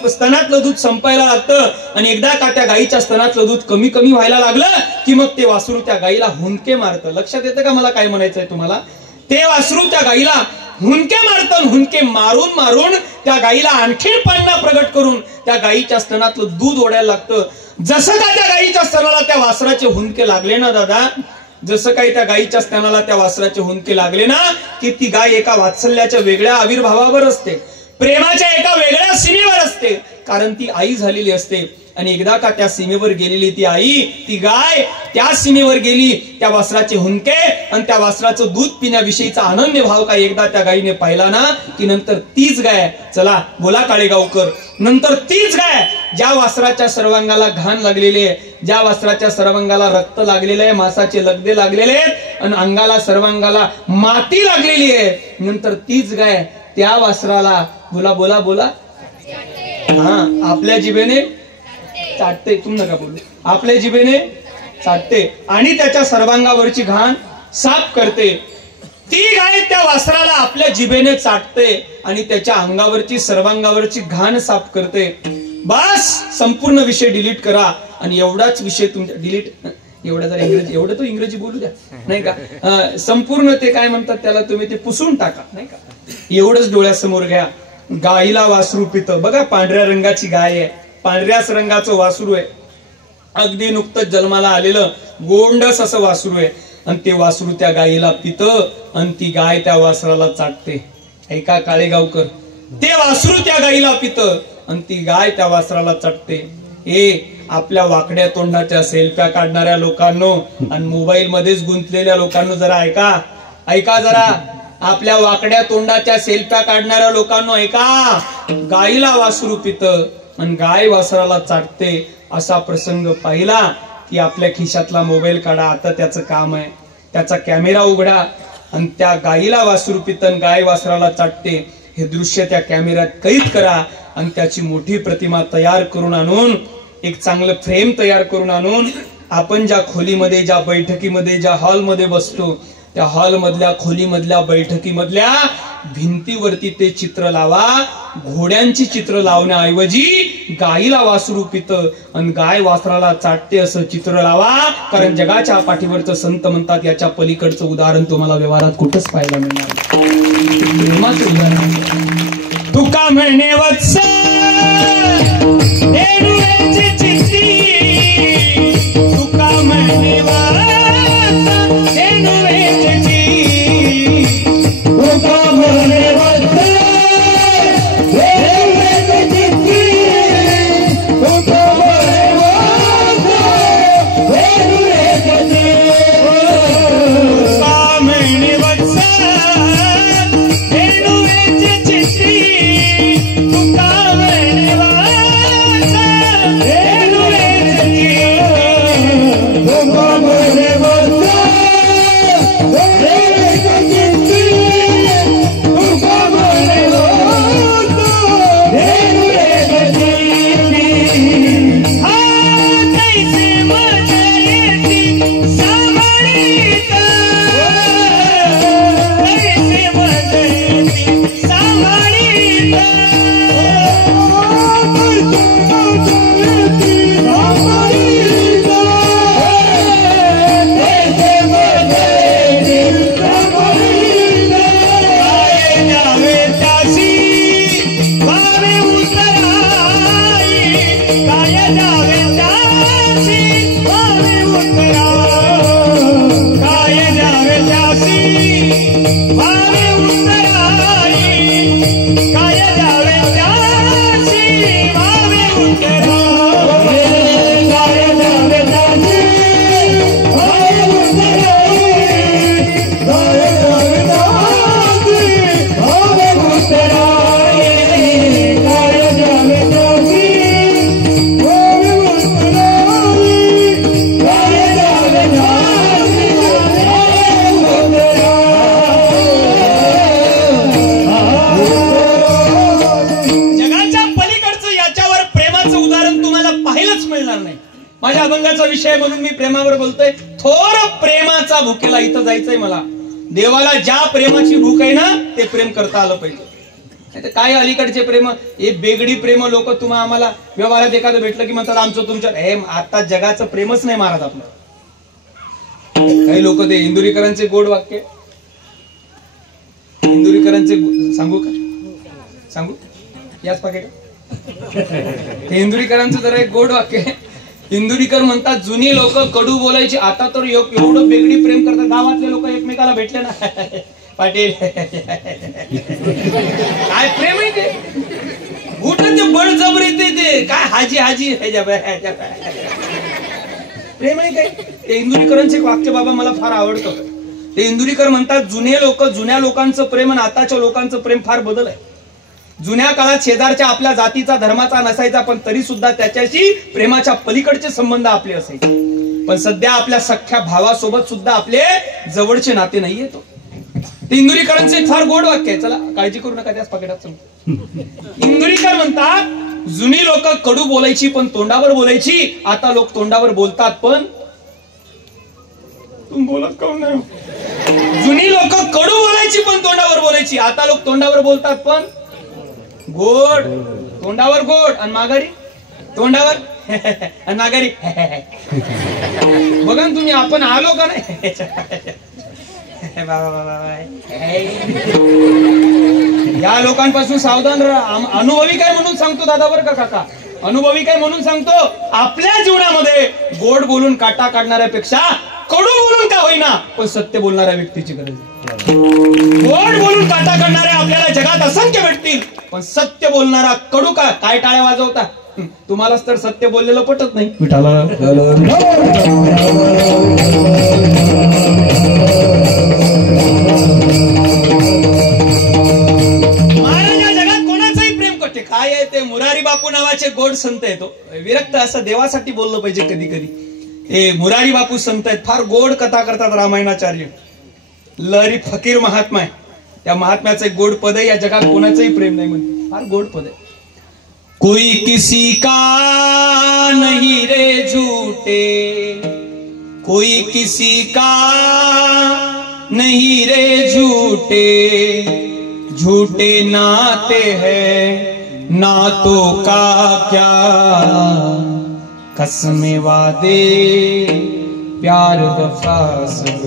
स्तनातलं दूध संपायला लागतं आणि एकदा का त्या गाईच्या स्तनातलं दूध कमी कमी व्हायला लागलं की मग ते वासरू त्या गाईला हुंदके मारतं. लक्षात येतं का मला काय म्हणायचंय तुम्हाला? ते वासरू त्या गाईला हुंदके मारतं. हुंदके मारून मारून त्या गाईला आणखीन पान्हा प्रगट करून त्या गाईच्या स्तनातलं दूध ओढायला लागतं. जसं का त्या गाईच्या स्तनाला त्या वासराचे हुंदके लागले ना दादा, जसं काही त्या गाईच्या स्तनाला त्या वासराचे हुंदके लागले ना की ती गाय एका वात्सल्याच्या वेगळ्या आविर्भावावर असते, प्रेमाच्या एका वेगळ्या सीमेवर असते, कारण ती आई झालेली असते. आणि एकदा का त्या सीमेवर गेलेली ती आई, ती गाय त्या सीमेवर गेली, त्या वासराचे हुंदके आणि त्या वासराचं दूध पिण्याविषयीचा अनन्य भाव काय एकदा त्या गायीने पाहिला ना की नंतर तीच गाय, चला बोला काळेगावकर, नंतर तीच गाय ज्या वासराच्या सर्वांगाला घाण लागलेली आहे, ज्या वासराच्या सर्वांगाला रक्त लागलेलं आहे, मासाचे लगदे लागलेले आहेत आणि अंगाला सर्वांगाला माती लागलेली आहे, नंतर तीच गाय त्या वासराला बोला बोला बोला आपल्या जिभेने चाटते. तुम नका बोलू. आपल्या जिभेने चाटते आणि त्याच्या सर्वांगावरची घाण साफ करते. ती गाय त्या वासराला आपल्या जिभेने चाटते आणि त्याच्या अंगावरची सर्वांगावरची घाण साफ करते. बस संपूर्ण विषय डिलीट करा आणि एवढाच विषय तुमच्या डिलीट एवढा जर इंग्रजी एवढं तो इंग्रजी बोलू द्या नाही का, संपूर्ण ते काय म्हणतात त्याला तुम्ही ते पुसून टाका नाही का. एवढंच डोळ्यासमोर घ्या. गाईला वासरू पितं बघा, पांढऱ्या रंगाची गाय आहे, पांढऱ्याच रंगाचं वासरू आहे, अगदी नुकतंच जन्माला आलेलं गोंडस असं वासरू आहे आणि ते वासरू त्या गाईला पितं आणि ती गाय त्या वासराला चाटते. ऐका काळेगावकर, ते वासरू त्या गाईला पितं आणि ती गाय त्या वासराला चाटते. आपल्या वाकड्या तोंडाच्या सेल्फ्या काढणाऱ्या लोकांनो आणि मोबाईल मध्येच गुंतलेल्या लोकांनो जरा ऐका जरा. आपल्या वाकड्या तोंडाच्या सेल्फ्या काढणाऱ्या लोकांनो ऐका, गाईला वासरू पितं आणि गाय वासराला चाटते असा प्रसंग पाहिला की आपल्या खिशातला मोबाईल काढा, आता त्याचं काम आहे, त्याचा कॅमेरा उघडा आणि त्या गाईला वासरू पितं गाय वासराला चाटते हे दृश्य त्या कॅमेऱ्यात कैद करा आणि त्याची मोठी प्रतिमा तयार करून आणून, एक चांगलं फ्रेम तयार करून आणून आपण ज्या खोलीमध्ये, ज्या बैठकीमध्ये, ज्या हॉलमध्ये बसतो त्या हॉल मधल्या, खोलीमधल्या, बैठकीमधल्या भिंतीवरती ते चित्र लावा. घोड्यांची चित्र लावण्याऐवजी गाईला वासरू पितं आणि गाय वासराला चाटते असं चित्र लावा. कारण जगाच्या पाठीवरचं संत म्हणतात याच्या पलीकडचं उदाहरण तुम्हाला व्यवहारात कुठंच पाहायला मिळणार. प्रेमाचं उदाहरण तुका म्हणे वत्स तुका म्हणे माझ्या अभंगाचा विषय म्हणून मी प्रेमावर बोलतोय. थोर प्रेमाचा भुकेला इथं जायचंय मला. देवाला ज्या प्रेमाची भूक आहे ना ते प्रेम करता आलं पाहिजे. काय अलीकडचे प्रेम, हे बेगडी प्रेम लोक तुम्हाला आम्हाला व्यवहारात एखादं भेटलं की म्हणतात आमचं तुमच्या, हे आता जगाचं प्रेमच नाही महाराज आपलं. काही लोक ते इंदुरीकरांचे गोड वाक्य, इंदुरीकरांचे सांगू का, सांगू याच पाकिट. ते इंदुरीकरांचं जरा एक गोड वाक्य. इंदुरीकर म्हणतात जुनी लोक कडू बोलायची, आता तर एवढं बेगडी प्रेम करतात. गावातले लोक एकमेकाला भेटले ना पाटील काय प्रेम आहे ते, कुठं ते बळजबर येते ते काय हाजी हाजी प्रेम आहे काय. ते इंदुरीकरांचे वाक्य बाबा मला फार आवडतं. ते इंदुरीकर म्हणतात जुने लोक, जुन्या लोकांचं प्रेम आणि आताच्या लोकांचं प्रेम फार बदल आहे. जुन्या काळात शेजारच्या आपल्या जातीचा धर्माचा नसायचा पण तरी सुद्धा त्याच्याशी प्रेमाच्या पलीकडचे संबंध आपले असायचे. पण सध्या आपल्या सख्ख्या भावासोबत सुद्धा आपले जवळचे नाते नाहीये. तो इंदुरीकरांचे एक फार गोड वाक्य आहे, चला काळजी करू नका त्याच पाकिटात सांगतो. इंदुरीकर म्हणतात जुनी लोक कडू बोलायची पण तोंडावर बोलायची, आता लोक तोंडावर बोलतात पण तुम्ही बोलत काऊन नाही? जुनी लोक कडू बोलायची पण तोंडावर बोलायची. आता लोक तोंडावर बोलतात पण गोड. तोंडावर गोड आणि माघारी तोंडावर आणि माघारी. बघा ना तुम्ही, आपण आलो का नाही? या लोकांपासून सावधान राहा. अनुभवी काय म्हणून सांगतो दादा बरं का काका, अनुभवी काय म्हणून सांगतो, आपल्या जीवनामध्ये गोड बोलून काटा काढणाऱ्यापेक्षा कडू बोलून का होईना पण सत्य बोलणाऱ्या व्यक्तीची गरज आहे. गोड बोलून काटा काढणाऱ्या आपल्याला जगात असंख्य भेटतील, पण सत्य बोलणारा कडू का काय टाळ्या वाजवता? तुम्हालाच तर सत्य बोललेलं पटत नाही. विठाला काय आहे ते मुरारी बापू नावाचे गोड संत येतो. विरक्त असं देवासाठी बोललं पाहिजे कधी कधी. हे मुरारी बापू संत आहेत, फार गोड कथा करतात. रामायणाचार्य लहरी फकीर महात्मा आहे. त्या महात्म्याचं एक गोड पद आहे. या जगात कोणाचंही प्रेम नाही म्हणते, फार गोड पद आहे. कोई किसी का नहीं रे झूठे, कोई किसी का नहीं रे झूठे, झूठे नाते हैं नातों का क्या, कसमें वादे प्यार वफा सब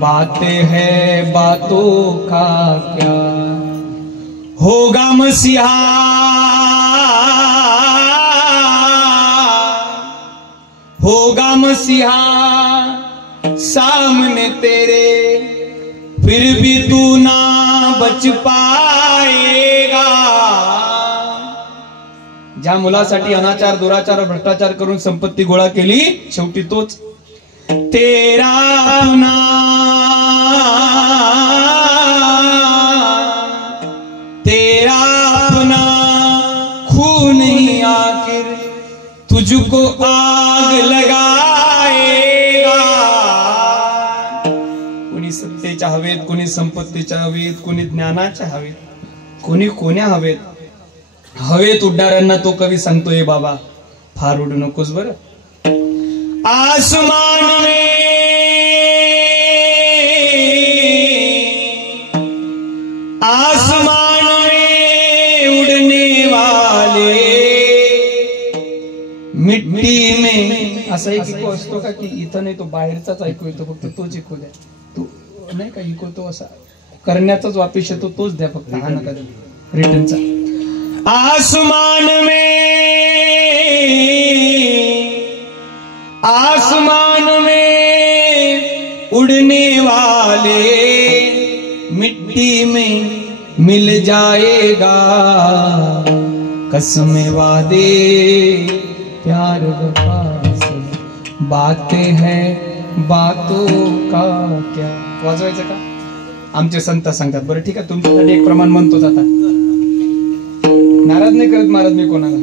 बातें है बातों का क्या, होगा मसीहा होगा मसीहा सामने तेरे, फिर भी तू ना बच पाएगा. ज्या मुलासाठी अनाचार दुराचार भ्रष्टाचार करून संपत्ती गोळा केली, शेवटी तोच तेरा अपना तेरा अपना खून ही आखिर तुझको आग लगाएगा. कोणी सत्तेच्या हवेत, कोणी संपत्तीच्या हवेत, कोणी ज्ञानाच्या हवेत, कोणी कोण्या हवेत. हवेत उडणाऱ्यांना तो कवी सांगतोय, बाबा फार उडू नकोस बरं. आसमान में उड़ने वाले, मिट्टी में. असा एक इको असतो का की इथं नाही, तो बाहेरचाच ऐकू येतो, फक्त तोच इको द्या. तो नाही का इको, तो असा करण्याचाच वापिस येतो, तोच द्या फक्त, हा नका रिटर्नचा. आसमान में उड़ने वाले, मिट्टी में मिल जाएगा, कसमें वादे प्यार वफा सब बातें हैं बातों का क्या. वाजवायचं का? आमचे संत सांगतात. बरं ठीक आहे, तुमच्यासाठी एक प्रमाण म्हणतोच. आता नाराज नाही करत महाराज मी कोणाला.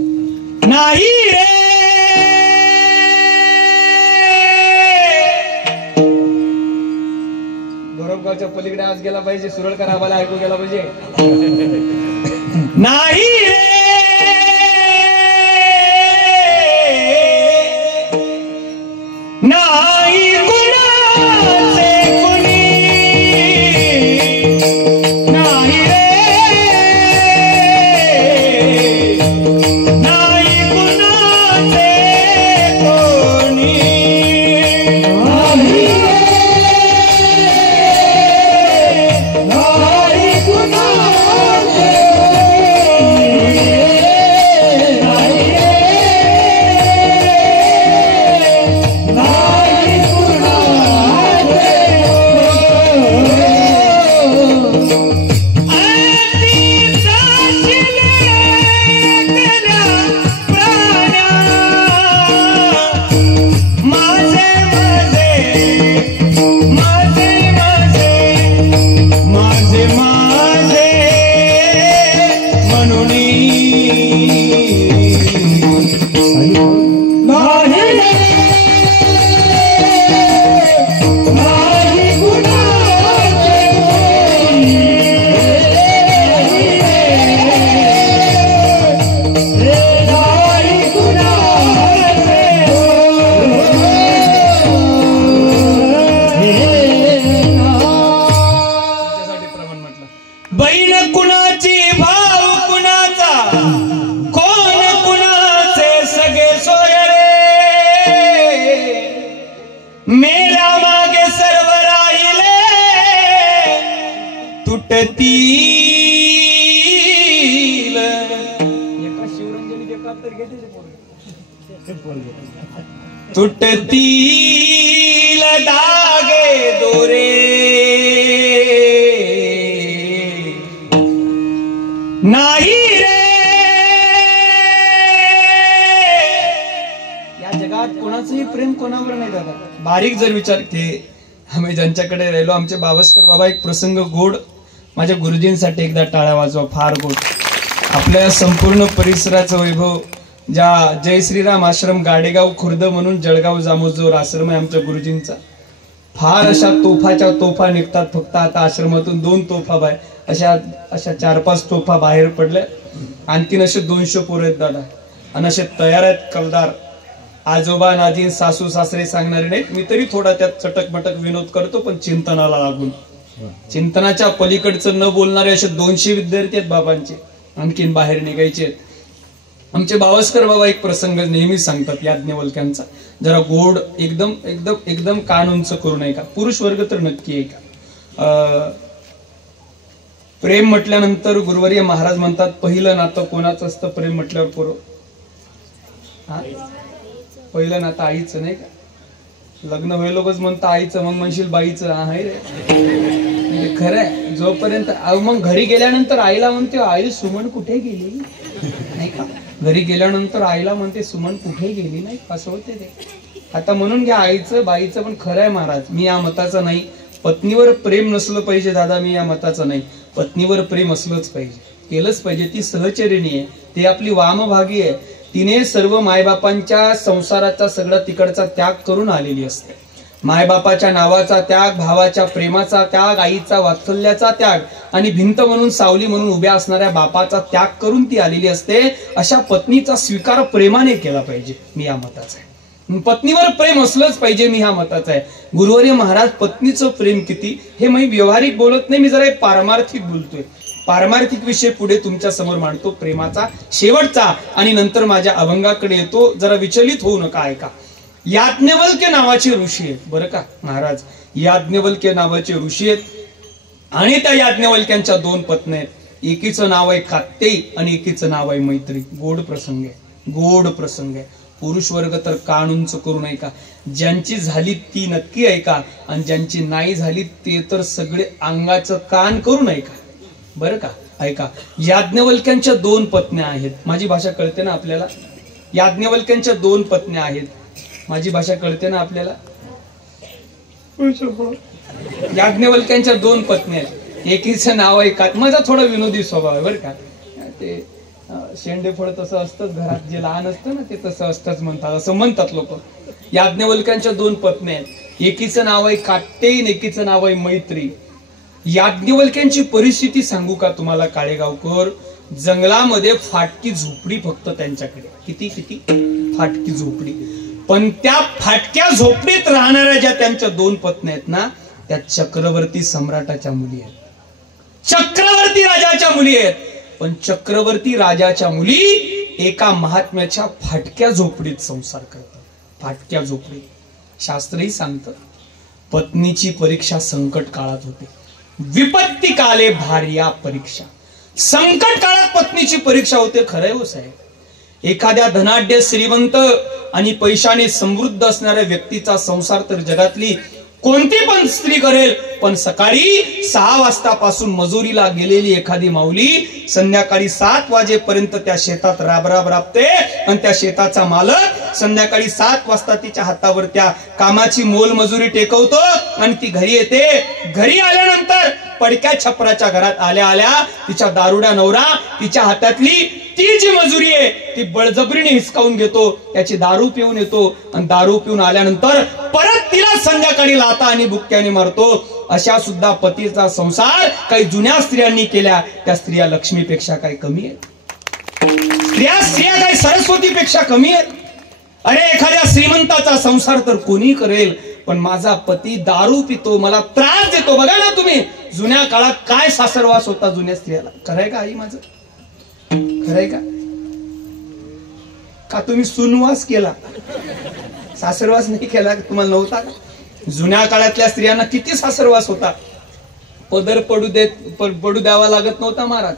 नाही रे दोरबगावच्या पलीकडे आज गेला पाहिजे, सुरळकर आम्हाला ऐकू गेला पाहिजे. नाही रे नाही कुणाचे कुणी, नाही रे तुटतील एका शिवरंजनी एका तर घेते तुटतील धागे दोरे नाही रे या जगात कोणाचंही प्रेम कोणावर नाही दादा. बारीक जर विचार के आम्ही ज्यांच्याकडे राहिलो आमचे बावस्कर बाबा एक प्रसंग गोड माझ्या गुरुजींसाठी एकदा टाळ्या वाजवा फार गोड. आपल्या संपूर्ण परिसराचं वैभव ज्या जय श्रीराम आश्रम गाडेगाव खुर्द म्हणून जळगाव जामोजोर आश्रम आहे आमच्या गुरुजींचा. फार अशा तोफाच्या तोफा निघतात. फक्त आता आश्रमातून 2 तोफा बाहेर अशा 4-5 तोफा बाहेर पडल्या. आणखीन असे 200 पोरं आहेत दादा आणि असे तयार आहेत कलदार. आजोबा नाजी सासू सासरे सांगणारे नाहीत. मी तरी थोडा त्यात चटक मटक विनोद करतो पण चिंतनाला लागून चिंतनाच्या पलीकडचं न बोलणारे असे 200 विद्यार्थी आहेत बाबांचे आणखीन बाहेर निघायचे आहेत. आमचे बावस्कर बाबा एक प्रसंग नेहमी सांगतात याज्ञवल्क्यांचा जरा गोड एकदम एकदम एकदम कान उंच करू नये का. पुरुष वर्ग तर नक्की आहे का. प्रेम म्हटल्यानंतर गुरुवर्य महाराज म्हणतात पहिलं नातं कोणाचं असतं प्रेम म्हटल्यावर पोरं. पहिलं नातं आईचं नाही का. लग्न व्हायलोकच म्हणतं आईचं मग म्हणशील बाईचं. आहे रे खरं आहे. जोपर्यंत मग घरी गेल्यानंतर आईला म्हणते आई सुमन कुठे गेली नाही का. घरी गेल्यानंतर आईला म्हणते सुमन कुठे गेली नाही असं होते ते. आता म्हणून घ्या आईचं बाईचं पण खरं आहे महाराज. मी या मताचा नाही. पत्नीवर प्रेम नसलं पाहिजे दादा. मी या मताचा नाही. पत्नीवर प्रेम असलंच पाहिजे केलंच पाहिजे. ती सहचरिणी आहे. ती आपली वामभागी आहे. तिने सर्व मायबापांच्या संसाराचा सगळा तिकडचा त्याग करून आलेली असते. मायबापाच्या नावाचा त्याग भावाच्या प्रेमाचा त्याग आईचा वात्सल्याचा त्याग आणि भिंत म्हणून सावली म्हणून उभ्या असणाऱ्या बापाचा त्याग करून ती आलेली असते. अशा पत्नीचा स्वीकार प्रेमाने केला पाहिजे. मी या मताचा आहे. पत्नीवर प्रेम असलंच पाहिजे. मी ह्या मताचा आहे. गुरुवर्य महाराज पत्नीचं प्रेम किती हे मी व्यवहारिक बोलत नाही. मी जरा पारमार्थिक बोलतोय. पारमार्थिक विषय पुढे तुमच्या समोर मांडतो प्रेमाचा शेवटचा आणि नंतर माझ्या अभंगाकडे येतो. जरा विचलित होऊ नका ऐका. याज्ञवल्क्य नावाचे ऋषी आहेत बरं का महाराज. याज्ञवल्क्य नावाचे ऋषी आहेत आणि त्या याज्ञवल्क्यांच्या 2 पत्नी आहेत. एकीचं नाव आहे कात्यायी आणि एकीचं नाव आहे मैत्री. गोड प्रसंग आहे. गोड प्रसंग आहे. पुरुष वर्ग तर कान उंच करू नये का. ज्यांची झाली ती नक्की ऐका आणि ज्यांची नाही झाली ते तर सगळे अंगाचं कान करू नये का बरं का. ऐका. याज्ञवल्क्यांच्या 2 पत्न्या आहेत. माझी भाषा कळते ना आपल्याला. याज्ञवल्क्यांच्या 2 पत्न्या आहेत. माझी भाषा कळते ना आपल्याला. याज्ञवल्क्यांच्या 2 पत्न्या आहेत. एकीचं नाव आहे का. माझा थोडा विनोदी स्वभाव आहे बरं का. ते शेंडेफळ तसं असतंच घरात जे लहान असतं ना ते तसं असतंच म्हणतात असं म्हणतात लोक. याज्ञवल्क्यांच्या 2 पत्न्या आहेत. एकीचं नाव आहे कात्यायी आणि एकीचं नाव आहे मैत्री. याज्ञवल्क्यांची परिस्थिती सांगू का तुम्हाला काळेगावकर. जंगलामध्ये फाटकी झोपडी फक्त त्यांच्याकडे. किती किती फाटकी झोपडी. पण त्या फाटक्या झोपडीत राहणाऱ्या ज्या त्यांच्या 2 पत्नी आहेत ना त्या चक्रवर्ती सम्राटाच्या मुली आहेत. चक्रवर्ती राजाच्या मुली आहेत. पण चक्रवर्ती राजाच्या मुली एका महात्म्याच्या फाटक्या झोपडीत संसार करतात. फाटक्या झोपडीत. शास्त्रही सांगतं पत्नीची परीक्षा संकट काळात होते. विपत्ती काले भार्या परीक्षा. संकट काळात पत्नीची परीक्षा होते. खरंय हो साहेब. एखाद्या धनाढ्य श्रीमंत आणि पैशाने समृद्ध असणाऱ्या व्यक्तीचा संसार तर जगातली कोणती पण स्त्री करेल. पण सकाळी 6 वाजतापासून मजुरीला गेलेली एखादी माऊली संध्याकाळी 7 वाजेपर्यंत त्या शेतात राबराब राबते आणि त्या शेताचा मालक संध्याकाळी 7 वाजता तिच्या हातावर त्या कामाची मोलमजुरी टेकवतो आणि ती घरी येते. घरी आल्यानंतर पडक्या छपराच्या घरात आल्या आल्या तिच्या दारुड्या नवरा तिच्या हातातली ती जी मजुरी आहे ती बळजबरीने हिसकावून घेतो. त्याची दारू पिऊन येतो आणि दारू पिऊन आल्यानंतर परत तिला संध्याकाळी लाथा आणि बुक्क्याने मारतो. अशा सुद्धा पतीचा संसार काही जुन्या स्त्रियांनी केल्या. त्या स्त्रिया लक्ष्मीपेक्षा काही कमी आहेत. स्त्रिया काही सरस्वतीपेक्षा कमी आहेत. अरे एखाद्या श्रीमंताचा संसार तर कोणी करेल. पण माझा पती दारू पितो मला त्रास देतो. बघा ना तुम्ही जुन्या काळात काय सासरवास होता जुन्या स्त्रियाला. खरंय का आई माझं. खरंय का तुम्ही सुनवास केला सासरवास नाही केला. तुम्हाला नव्हता का. जुन्या काळातल्या स्त्रियांना किती सासरवास होता. पदर पडू द्यावा लागत नव्हता महाराज.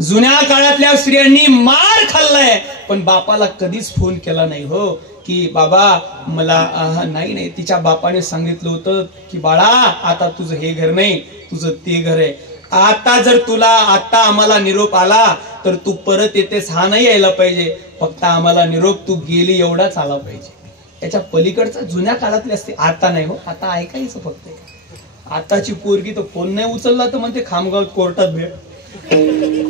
जुन्या काळातल्या स्त्रियांनी मार खाल्लाय पण बापाला कधीच फोन केला नाही हो की बाबा मला नाही. तिच्या बापाने सांगितलं होतं की बाळा आता तुझं हे घर नाही तुझं ते घर आहे. आता जर तुला आता आम्हाला निरोप आला तर तू परत येतेस हा नाही यायला पाहिजे, फक्त आम्हाला निरोप तू गेली एवढाच आला पाहिजे. त्याच्या पलीकडचा जुन्या काळातले असते. आता नाही हो, आता ऐकायचं फक्त. आताची पोरगी तर फोन नाही उचलला तर म्हणते खामगाव कोर्टात भेट.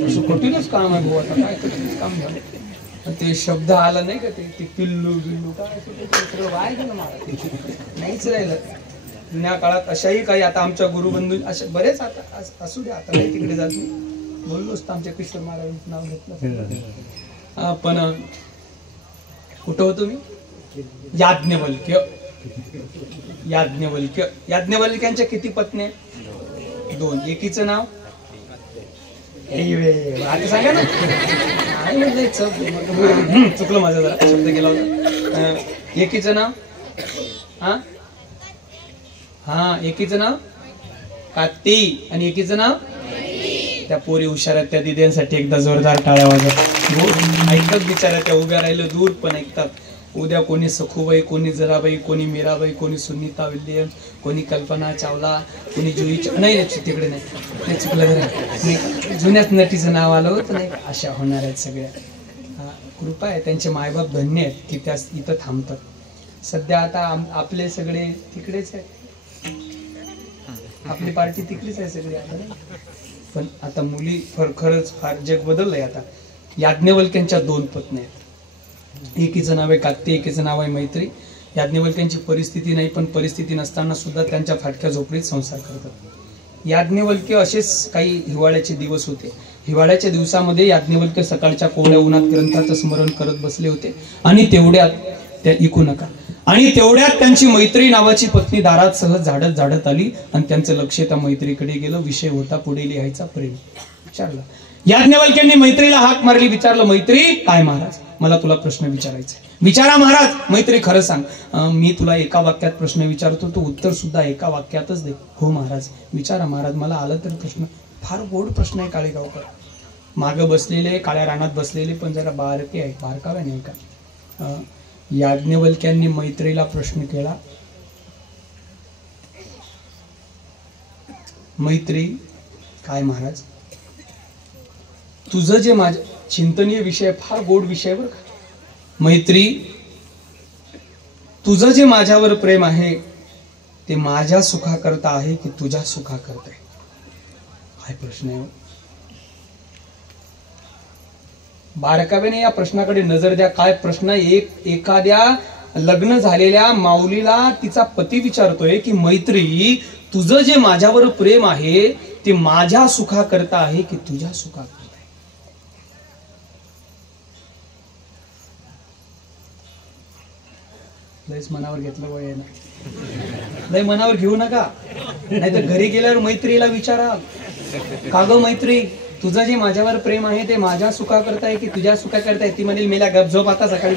असं कठीणच काम आहे भाऊ, आता काय कठीणच काम झालं. ते शब्द आला नाही का ते पिल्लू बिल्लू काय सगळं वाय गेलं मला, नाहीच राहिलं. जुन्या काळात अशाही काही आता आमच्या गुरुबंधू असे बरेच आता असू द्या, आता काही तिकडे जात नाही. बोललो असतो आमच्या किशोर महाराजांचं नाव घेतलं. पण कुठं होतो मी? याज्ञवल्क्य. याज्ञवल्क्यांच्या किती पत्नी? 2. एकीचं नाव आता सांगा ना. चुकलं माझं जरा शब्द गेला होता. एकीचं नाव एकीचं नाव कात्ती आणि एकीचं नाव. त्या पोरी हुशार आहेत, त्या दिद्यांसाठी एकदा जोरदार टाळ्या वाजत. ऐकत बिचाऱ्या त्या उभ्या राहिलं दूर पण ऐकतात. उद्या कोणी सखूबाई, कोणी जराबाई, कोणी मीराबाई, कोणी सुनीता विल्यम्स, कोणी कल्पना चावला, कोणी जुई नाही तिकडे नाही चुकलं. जुन्याच नटीचं नाव आलं होतं नाही. अशा होणार आहेत सगळ्या. कृपा आहे, त्यांचे मायबाप धन्य आहेत की त्या इथं थांबतात. सध्या आता आपले सगळे तिकडेच आहे, आपली पार्टी तिकडेच आहे सगळी आता. पण आता मुली खरंच फार जग बदललंय आता. याज्ञवल्क्यांच्या 2 पत्नी आहेत. एकीचं नाव आहे कात्ती, एकीचं नाव आहे मैत्री. याज्ञवल्क्यांची परिस्थिती नाही पण परिस्थिती नसताना सुद्धा त्यांच्या फाटक्या झोपडीत संसार करतात. याज्ञवल्क्य असेच काही हिवाळ्याचे दिवस होते. हिवाळ्याच्या दिवसामध्ये याज्ञवल्क्य सकाळच्या कोवळ्या उन्हात ग्रंथाचं स्मरण करत बसले होते आणि तेवढ्यात त्या ऐकू नका आणि तेवढ्यात त्यांची मैत्री नावाची पत्नी दारात सहज झाडत आली आणि त्यांचं लक्ष त्या मैत्रीकडे गेलं. विषय होता पुढे लिहायचा प्रेम. विचारलं याज्ञवल्क्यांनी मैत्रीला हाक मारली. विचारलं मैत्री काय महाराज मला तुला प्रश्न विचारायचा. विचारा महाराज. मैत्री खरं सांग. मी तुला एका वाक्यात प्रश्न विचारतो, तो उत्तर सुद्धा एका वाक्यातच दे. हो महाराज. विचारा महाराज. मला आलं तर प्रश्न. फार गोड प्रश्न आहे काळेगावकर. मागं बसलेले काळ्या रानात बसलेले पण जरा बारके आहे, बारकाव्या नाही का. याज्ञवल्क्यांनी मैत्रीला प्रश्न केला. मैत्री काय महाराज तुझं जे माझ्या चिंतनीय विषय, फार गोड विषय बरं का. मैत्री तुझं जे माझ्यावर प्रेम आहे ते माझ्या सुखाकरता आहे की तुझ्या सुखाकरता आहे? काय प्रश्न आहे. बारकाव्याने या प्रश्नाकडे नजर द्या. काय प्रश्न. एखाद्या लग्न झालेल्या माऊलीला तिचा पती विचारतोय की मैत्री तुझं जे माझ्यावर प्रेम आहे ते माझ्या सुखाकरता आहे की तुझ्या सुखाकरता? लयच मनावर घेतलं वय ना. लय मनावर घेऊ नका, नाही तर घरी गेल्यावर मैत्रीला विचारा का ग मैत्री तुझं जे माझ्यावर प्रेम आहे ते माझ्या सुखा करताय की तुझ्या सुखा करताय? ती म्हणेल मेल्या गपझोप आता सकाळी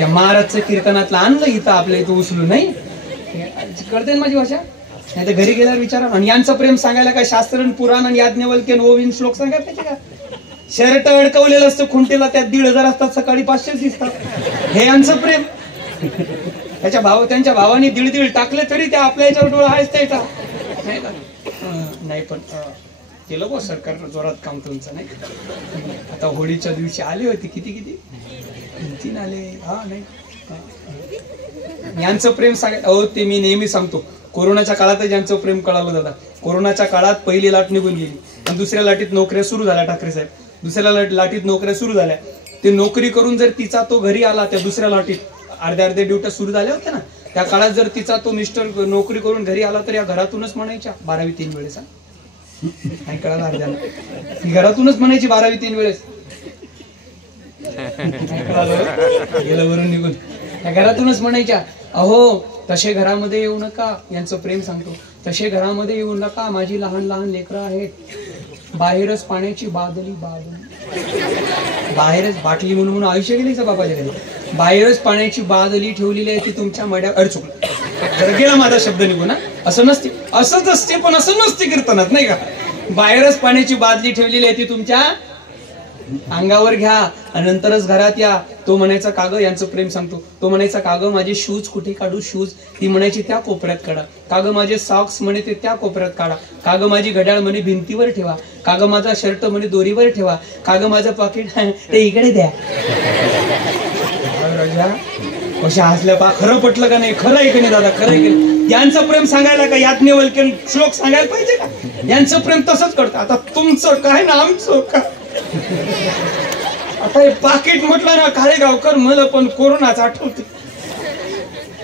या महाराजचं कीर्तनातलं आणलं इथं आपल्या इथं उचलू नाही. कळते माझी भाषा. नाही तर घरी गेल्यावर विचारा. आणि यांचं प्रेम सांगायला काय शास्त्र पुराण आणि याज्ञवल्क्य ओविन श्लोक सांगायला पाहिजे का? शर्ट अडकवलेलं असतं खुंटीला, त्यात 1,500 असतात, सकाळी 500 दिसतात. हे यांचं प्रेम. त्यांच्या भावाने 1,500 टाकले तरी त्या आपल्या याच्यावर डोळा आहेच त्याचा नाही. पण केलं बो सरकारनं जोरात काम तुमचं नाही. आता होळीच्या दिवशी आले होते किती 3 आले. हा नाही यांचं प्रेम सांगायचं ते मी नेहमी सांगतो. कोरोनाच्या काळातच यांचं प्रेम कळालं दादा. कोरोनाच्या काळात पहिली लाट निघून गेली आणि दुसऱ्या लाटीत नोकऱ्या सुरू झाल्या. ठाकरे साहेब दुसऱ्या लाटीत नोकऱ्या सुरू झाल्या. ते नोकरी करून जर तिचा तो घरी आला त्या दुसऱ्या लाटीत अर्ध्या ड्युट्या सुरू झाल्या होत्या ना, त्या काळात जर तिचा तो मिस्टर नोकरी करून घरी आला तर या घरातूनच म्हणायच्या 12वी 3 वेळेस. नाही कळालं अर्ध्यानं घरातूनच म्हणायची 12वी 3 वेळेस. गेलं वरून निघून त्या घरातूनच म्हणायच्या. अहो तसे घरामध्ये येऊ नका. यांचं प्रेम सांगतो. तसे घरामध्ये येऊ नका. माझी लहान लहान लेकरं आहेत. बाहेरच पाण्याची बादली बाहेरच बाटली म्हणून आयुष्य गेलीच बाबाच्या घरी. बाहेरच पाण्याची बादली ठेवलेली आहे ती तुमच्या मड्या. अडचुकलं जर गेला माझा शब्द निघून. असं नसते. असंच असते, पण असं नसते कीर्तनात, नाही का? बाहेरच पाण्याची बादली ठेवलेली आहे, ती तुमच्या अंगावर घ्या आणि नंतरच घरात या. तो म्हणायचा कागं यांचं प्रेम सांगतो. तो म्हणायचा कागं माझे शूज कुठे काढू शूज. ती म्हणायची त्या कोपऱ्यात काढा. कागं माझे सॉक्स म्हणे ते त्या कोपऱ्यात काढा. कागं माझी घड्याळ म्हणे भिंतीवर ठेवा. कागं माझा शर्ट म्हणे दोरीवर ठेवा. कागं माझं पाकिट ते इकडे द्या. राजा कशा हसल्या पा. खरं पटलं का नाही? खरं आहे की नाही दादा? खरं आहे की नाही? यांचं प्रेम सांगायला का याज्ञवल्क्य श्लोक सांगायला पाहिजे का? यांचं प्रेम तसंच करतं. आता तुमचं काय ना आमचं काय? आता हे पाकिट म्हटलं ना काळेगावकर, मला पण कोरोनाच आठवते.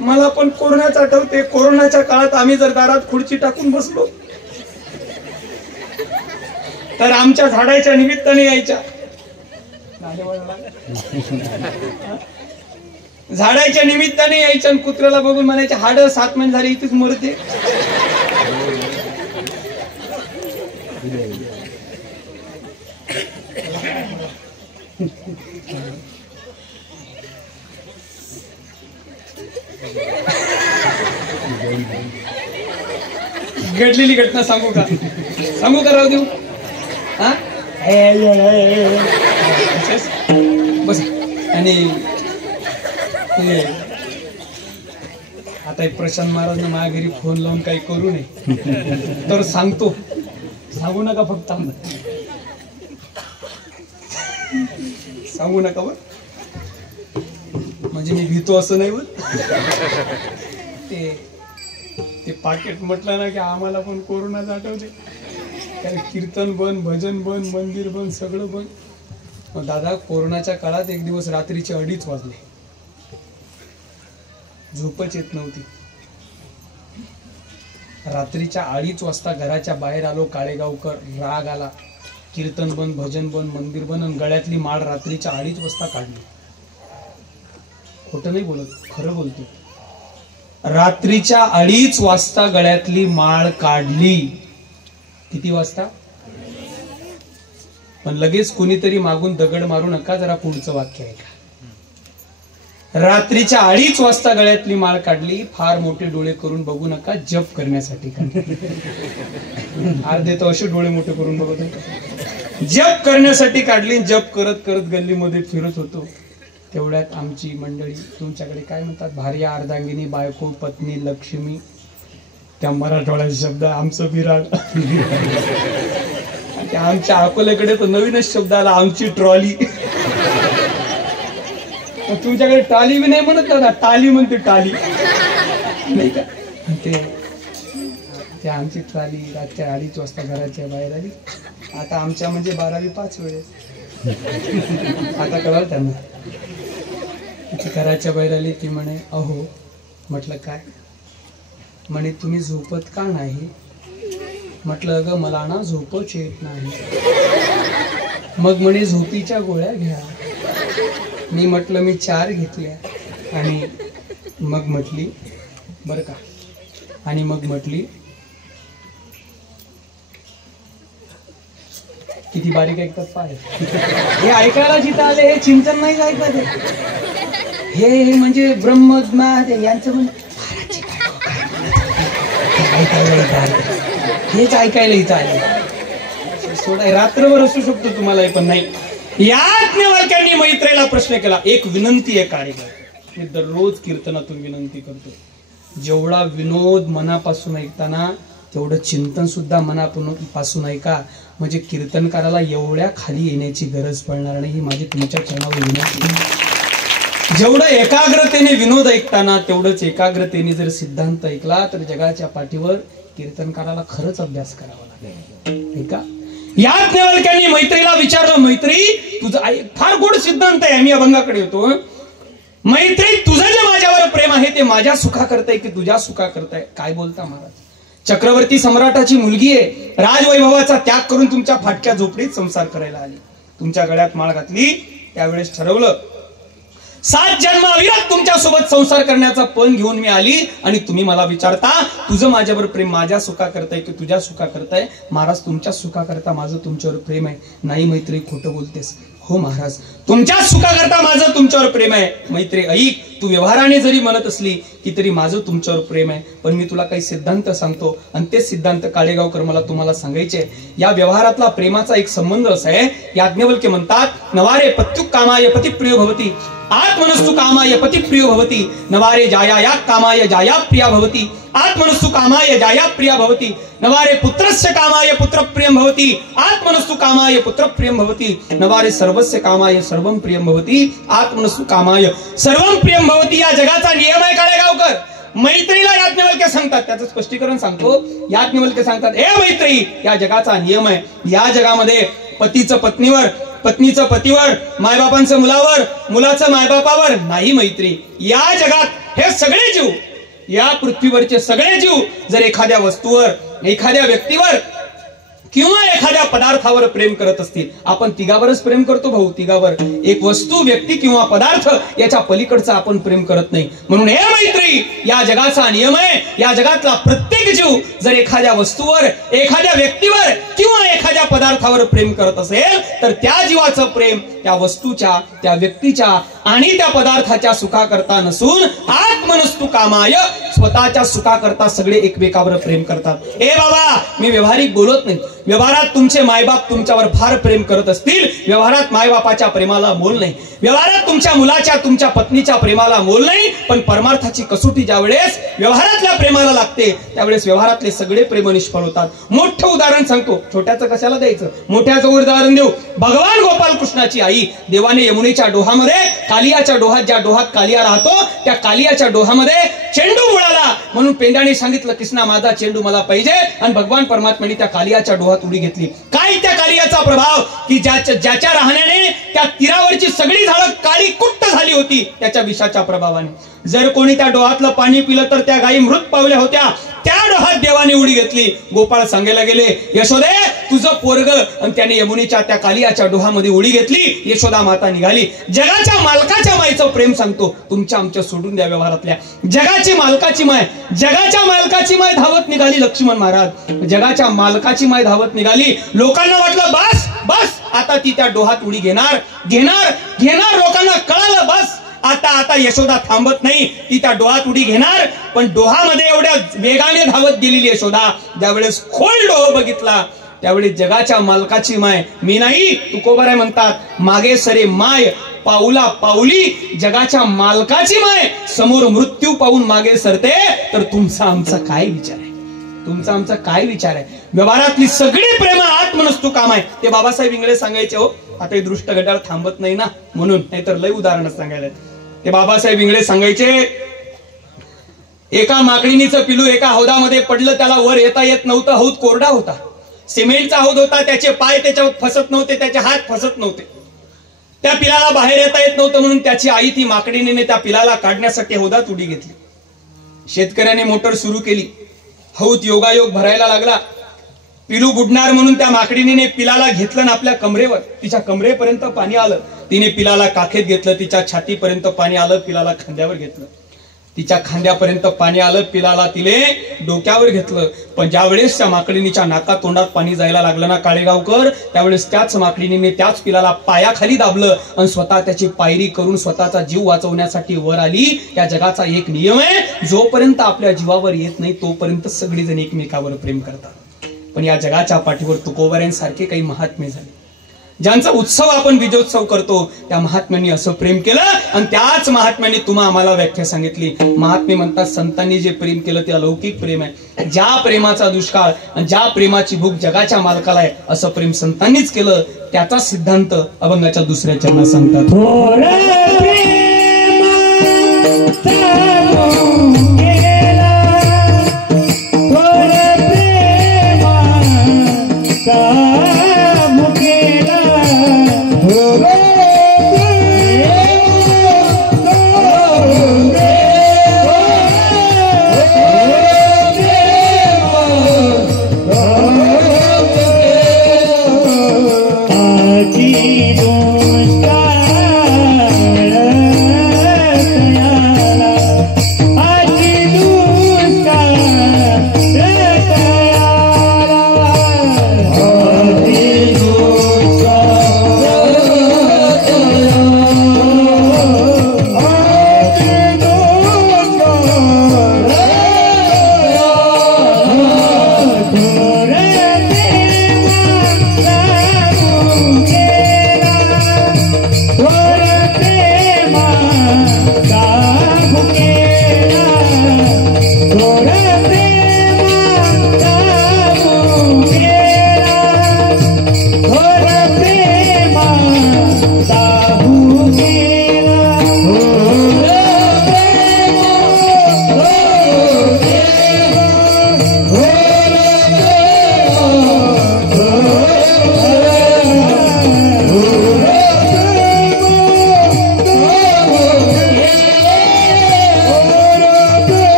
मला पण कोरोनाच आठवते. कोरोनाच्या काळात आम्ही जर दारात खुर्ची टाकून बसलो तर आमच्या झाडाच्या निमित्ताने यायच्या. झाडाच्या निमित्ताने यायच्या आणि कुत्र्याला बघून म्हणायचे हाड 7 महिने झाले इथेच मरते. घडलेली घटना सांगू का? सांगू का राहू देऊ? हा बस. आणि आता प्रशांत महाराजने माझ्या घरी फोन लावून काही करू नये तर सांगतो. सांगू नका फक्त, सांगू नका बर. म्हणजे मी भीतो असं नाही बर. ते पाकिट म्हटलं ना की आम्हाला पण कोरोनाच आठवते. कारण कीर्तन बंद, भजन बंद, मंदिर बंद, सगळं बंद. मग दादा कोरोनाच्या काळात एक दिवस रात्रीचे 2:30 वाजले. झोपच येत नव्हती. रात्रीच्या 2:30 वाजता घराच्या बाहेर आलो. काळेगावकर राग आला. कीर्तन बंद, भजन बंद, मंदिर बंद आणि गळ्यातली माळ रात्रीच्या 2:30 वाजता काढली. खोटं नाही बोलत, खरं बोलतो. रात्रीच्या 2:30 वाजता गळ्यातली माळ काढली. किती वाजता? पण लगेच कोणीतरी मागून दगड मारू नका, जरा पुढचं वाक्य आहे का? रात्रीच्या 2:30 वाजता गळ्यातली माळ काढली. फार मोठे डोळे करून बघू नका, जप करण्यासाठी काढली. अर्धे तर असे डोळे मोठे करून बघत होते. जप करण्यासाठी काढली. जप करत करत गल्लीमध्ये फिरत होतो. तेवढ्यात आमची मंडळी, तुमच्याकडे काय म्हणतात, भार्या, अर्धांगिनी, बायको, पत्नी, लक्ष्मी, त्या मराठवाड्याचे शब्द, आमचं विराट. आमच्या अकोल्याकडे तर नवीनच शब्द आला, आमची ट्रॉली. तुमच्याकडे टाली बी नाही म्हणत ना, टाली म्हणते, टाली नाही का? ते आमची ट्रॉली रातच्या 2:30 वाजता घराच्या बाहेर आली. आता आमच्या म्हणजे 12वी 5 वेळेस. आता कळलं त्यांना. ती घराच्या बाहेर आली. ती म्हणे अहो. म्हटलं काय? म्हणे तुम्ही झोपत का नाही? म्हटलं अगं मला ना झोपच येत नाही. मग म्हणे झोपीच्या गोळ्या घ्या. मी म्हटलं मी 4 घेतल्या. आणि मग म्हटली बरं का, आणि मग म्हटली किती बारीक ऐकतात पाय. हे ऐकायला जिथं आले हे चिंतन नाही ऐकत. हे म्हणजे ब्रह्मज्ञान यांचं म्हणजे हेच ऐकायला इथं आले. सोडा, रात्रभर असू शकतो तुम्हाला, पण नाही. याज्ञवल्क्यांनी मैत्रेला प्रश्न केला. एक विनंती आहे काळेगाव, मी दररोज कीर्तनातून विनंती करतो. जेवढा विनोद मनापासून ऐकताना तेवढं चिंतन सुद्धा मनापासून ऐका. म्हणजे कीर्तनकाराला एवढ्या खाली येण्याची गरज पडणार नाही. ही माझी तुमच्या चरणावर विनंती. जेवढं एकाग्रतेने विनोद ऐकताना तेवढंच एकाग्रतेने जर सिद्धांत ऐकला तर जगाच्या पाठीवर कीर्तनकाराला खरंच अभ्यास करावा लागेल. का याज्ञवल्क्यांनी मैत्रीला विचारलं, मैत्री तुझं फार गोड सिद्धांत आहे. आम्ही अभंगाकडे येतो. मैत्री तुझं जे माझ्यावर प्रेम आहे ते माझ्या सुखा करताय की तुझ्या सुखा करताय? काय बोलता महाराज? चक्रवर्ती सम्राटाची मुलगी आहे. राजवैभवाचा त्याग करून तुमच्या फाटक्या झोपडीत संसार करायला आली. तुमच्या गळ्यात माळ घातली. त्यावेळेस ठरवलं 7 जन्म अविरत तुमच्या सोबत संसार करण्याचा पण घेऊन मी आली. आणि तुम्ही मला विचारता तुझं माझ्यावर प्रेम माझ्या सुखा करताय की तुझ्या सुखा करताय? महाराज तुमच्या सुखा करता माझं तुमच्यावर प्रेम आहे. नाही मैत्री खोटं बोलतेस. हो महाराज तुमच्या सुखा करता माझं तुमच्यावर प्रेम आहे. मैत्री ऐक, तू व्यवहाराने जरी म्हणत असली की तरी माझं तुमच्यावर प्रेम आहे, पण मी तुला काही सिद्धांत सांगतो आणि तेच सिद्धांत काळेगावकर मला तुम्हाला सांगायचे. या व्यवहारातला प्रेमाचा एक संबंध असा आहे. याज्ञवल्क्य म्हणतात नवारे पत्युक कामाय पती प्रियो भवती आत्मनस्तु कामाय पती प्रियो भवती नवारे जाया कामाय जाया प्रिया भवती आत्मनस्तु कामाय जाया प्रिया भवती नवारे पुत्रस्य कामाय पुत्र प्रियम भवती आत्मनस्तु कामाय पुत्र प्रियम भवती नवारे सर्वस्य कामाय सर्वम प्रियम भवती आत्मनस्तु कामाय सर्वम प्रियम भवती. या जगाचा नियम आहे काळेगावकर. मैत्रीला याज्ञवल्क्य सांगतात, त्याचं स्पष्टीकरण सांगतो. याज्ञवल्क्य सांगतात हे मैत्री या जगाचा नियम आहे. या जगामध्ये पतीचं पत्नीवर, पत्नीचं पतीवर, मायबापांचं मुलावर, मुलाचं मायबापावर नाही मैत्री. या जगात हे सगळे जीव, या पृथ्वीवरचे सगळे जीव जर एखाद्या वस्तूवर, एखाद्या व्यक्तीवर किंवा एखाद्या पदार्थावर प्रेम करत असतील, आपण तिघावरच प्रेम करतो भाऊ, तिघावर. एक वस्तू, व्यक्ती किंवा पदार्थ याच्या पलीकडचं आपण प्रेम करत नाही. म्हणून हे मैत्री या जगाचा नियम आहे. या जगातला प्रत्येक जीव जर एखाद्या वस्तूवर, एखाद्या व्यक्तीवर किंवा एखाद्या पदार्थावर प्रेम करत असेल तर त्या जीवाचं प्रेम त्या वस्तूच्या, त्या व्यक्तीच्या आणि त्या पदार्थाच्या सुखाकरता नसून आत्मनस्तु कामाय स्वतःच्या सुखाकरता सगळे एकमेकावर प्रेम करतात. ए बाबा, मी व्यवहारिक बोलत नाही. व्यवहारात तुमचे मायबाप तुमच्यावर फार प्रेम करत असतील, व्यवहारात मायबापाच्या प्रेमाला मोल नाही. व्यवहारात तुमच्या मुलाच्या, तुमच्या पत्नीच्या प्रेमाला मोल नाही. पण परमार्थाची कसोटी ज्यावेळेस व्यवहारातल्या प्रेमाला लागते त्यावेळेस व्यवहारातले सगळे प्रेम निष्फळ होतात. मोठं उदाहरण सांगतो. छोट्याचं कशाला द्यायचं, मोठ्याचं उदाहरण देऊ. भगवान गोपाल कृष्णाची आई देवाने यमुनेच्या डोहामध्ये, कालियाच्या डोहात, ज्या डोहात कालिया राहतो त्या कालियाच्या डोहामध्ये चेंडू बुडाला म्हणून पेंड्याने सांगितलं कृष्णा माझा चेंडू मला पाहिजे, आणि भगवान परमात्म्याने त्या कालियाच्या डोहात उडी घेतली. काय त्या कालियाचा प्रभाव की ज्याच्या राहण्याने त्या तीरावरची सगळी झाडं काळी कुट्ट झाली होती त्याच्या विषाच्या प्रभावाने. जर कोणी त्या डोहातलं पाणी पिलं तर त्या गायी मृत पावल्या होत्या. त्या डोहात देवाने उडी घेतली. गोपाळ सांगायला गेले यशोदे तुझं पोरग, आणि त्याने यमुनेच्या त्या कालियाच्या डोहामध्ये उडी घेतली. यशोदा माता निघाली. जगाच्या मालकाच्या मायचं प्रेम सांगतो. तुमच्या आमच्या सोडून द्या व्यवहारातल्या. जगाची मालकाची माय, जगाच्या मालकाची माय धावत निघाली. लक्ष्मण महाराज जगाच्या मालकाची माय धावत निघाली. लोकांना वाटलं बस बस आता ती त्या डोहात उडी घेणार घेणार घेणार. लोकांना कळालं बस आता यशोदा थांबत नाही, ती त्या डोहात उडी घेणार. पण डोहामध्ये एवढ्या वेगाने धावत गेलेली यशोदा ज्यावेळेस खोल डोह बघितला त्यावेळी जगाच्या मालकाची माय, मी नाही तुकोबाराय म्हणतात, मागे सरे माय पाऊला पाऊली जगाच्या मालकाची माय समोर मृत्यू पाहून मागे सरते. तर तुमचा आमचा काय विचार आहे, तुमचा आमचा काय विचार आहे. व्यवहारातली सगळी प्रेम आत्मनस्तु काम आहे. ते बाबासाहेब इंगळे सांगायचे हो. आता हे दृष्ट घड्याळ थांबत नाही ना म्हणून, नाहीतर लय उदाहरण सांगायला. ते बाबासाहेब इंगळे सांगायचे एका माकडीनीचं पिलू एका हौदामध्ये पडलं, त्याला वर येता येत नव्हतं. हौद कोरडा होता, सिमेंटचा हौद होता. त्याचे पाय त्याच्यावर फसत नव्हते, त्याचे हात फसत नव्हते. त्या पिलाला बाहेर येता येत नव्हतं म्हणून त्याची आई ती माकडीने त्या पिलाला काढण्यासाठी हौदात उडी घेतली. शेतकऱ्याने मोटर सुरू केली. हौद योगायोग भरायला लागला. पिलू बुडणार म्हणून त्या माकडीने पिलाला घेतलं ना आपल्या कमरेवर. तिच्या कमरेपर्यंत पाणी आलं. तिने पिलाला काखेत घेतलं. तिच्या छातीपर्यंत पाणी आलं. पिलाला खांद्यावर घेतलं. तिच्या खांद्यापर्यंत पाणी आलं. पिलाला तिने डोक्यावर घेतलं. पण ज्यावेळेस त्या माकडीनीच्या नाका तोंडात पाणी जायला लागलं ना काळेगावकर, त्यावेळेस त्याच माकडीने त्याच पिलाला पायाखाली दाबलं आणि स्वतः त्याची पायरी करून स्वतःचा जीव वाचवण्यासाठी वर आली. या जगाचा एक नियम आहे, जोपर्यंत आपल्या जीवावर येत नाही तोपर्यंत सगळेजण एकमेकावर प्रेम करतात. पण या जगाच्या पाठीवर तुकोबारांसारखे काही महात्मे झाले, ज्यांचा उत्सव आपण विजयोत्सव करतो. त्या महात्म्यांनी असं प्रेम केलं आणि त्याच महात्म्यांनी तुम्हा आम्हाला व्याख्या सांगितली. महात्मे म्हणतात संतांनी जे प्रेम केलं ते अलौकिक प्रेम आहे. ज्या प्रेमाचा दुष्काळ आणि ज्या प्रेमाची भूक जगाच्या मालकाला आहे असं प्रेम संतांनीच केलं. त्याचा सिद्धांत अभंगाच्या दुसऱ्या चरणात सांगतात. दुष्काळ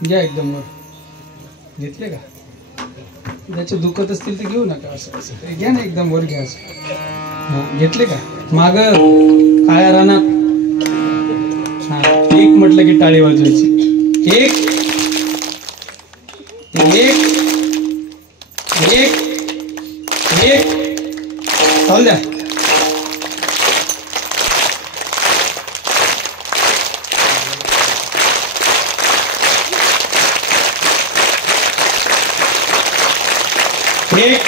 घ्या एकदम वर. घेतले का? त्याचे दुखत असतील तर घेऊ नका. असं घ्या ना, एकदम वर घ्या. घेतले का? माग काळ्या रानात एक म्हटलं की टाळी वाजवायची. एक एक एक एक चालू द्या. एक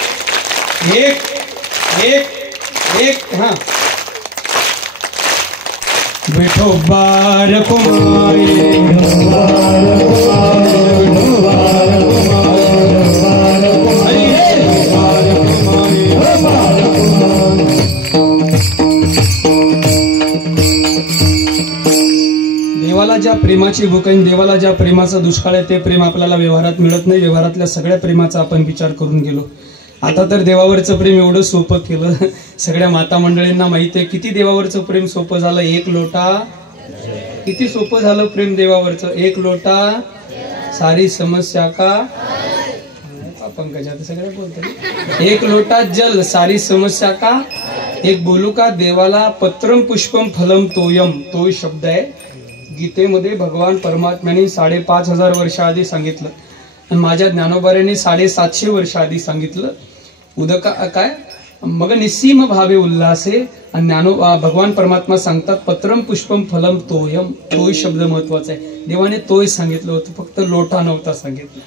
एक एक एक. हाँ, बैठो बार कुमारी देवाला ज्या प्रेमाची भूक आहे, देवाला ज्या प्रेमाचा दुष्काळ आहे, ते प्रेम आपल्याला व्यवहारात मिळत नाही. व्यवहारातल्या सगळ्या प्रेमाचा आपण विचार करून गेलो. आता तर देवावरचं प्रेम एवढं सोपं केलं. सगळ्या माता मंडळींना माहिती आहे किती देवावरचं प्रेम सोपं झालं. एक लोटा, किती सोपं झालं प्रेम देवावरचं. एक लोटा सारी समस्या का पंकजा सगळ्या बोलतात. एक लोटा जल सारी समस्या का. एक बोलू का, देवाला पत्रम पुष्पम फलम तोयम. तो शब्द आहे गीतेमध्ये. भगवान परमात्म्याने 5,500 वर्ष आधी सांगितलं आणि माझ्या ज्ञानोबाऱ्याने 750 वर्ष आधी सांगितलं. उदका काय मग निस्सीम भावे उल्हासे. आणि भगवान परमात्मा सांगतात पत्रम पुष्पम फलम तोयम. तोय शब्द महत्वाचा आहे. देवाने तोय सांगितलं होतं, फक्त लोटा नव्हता सांगितलं.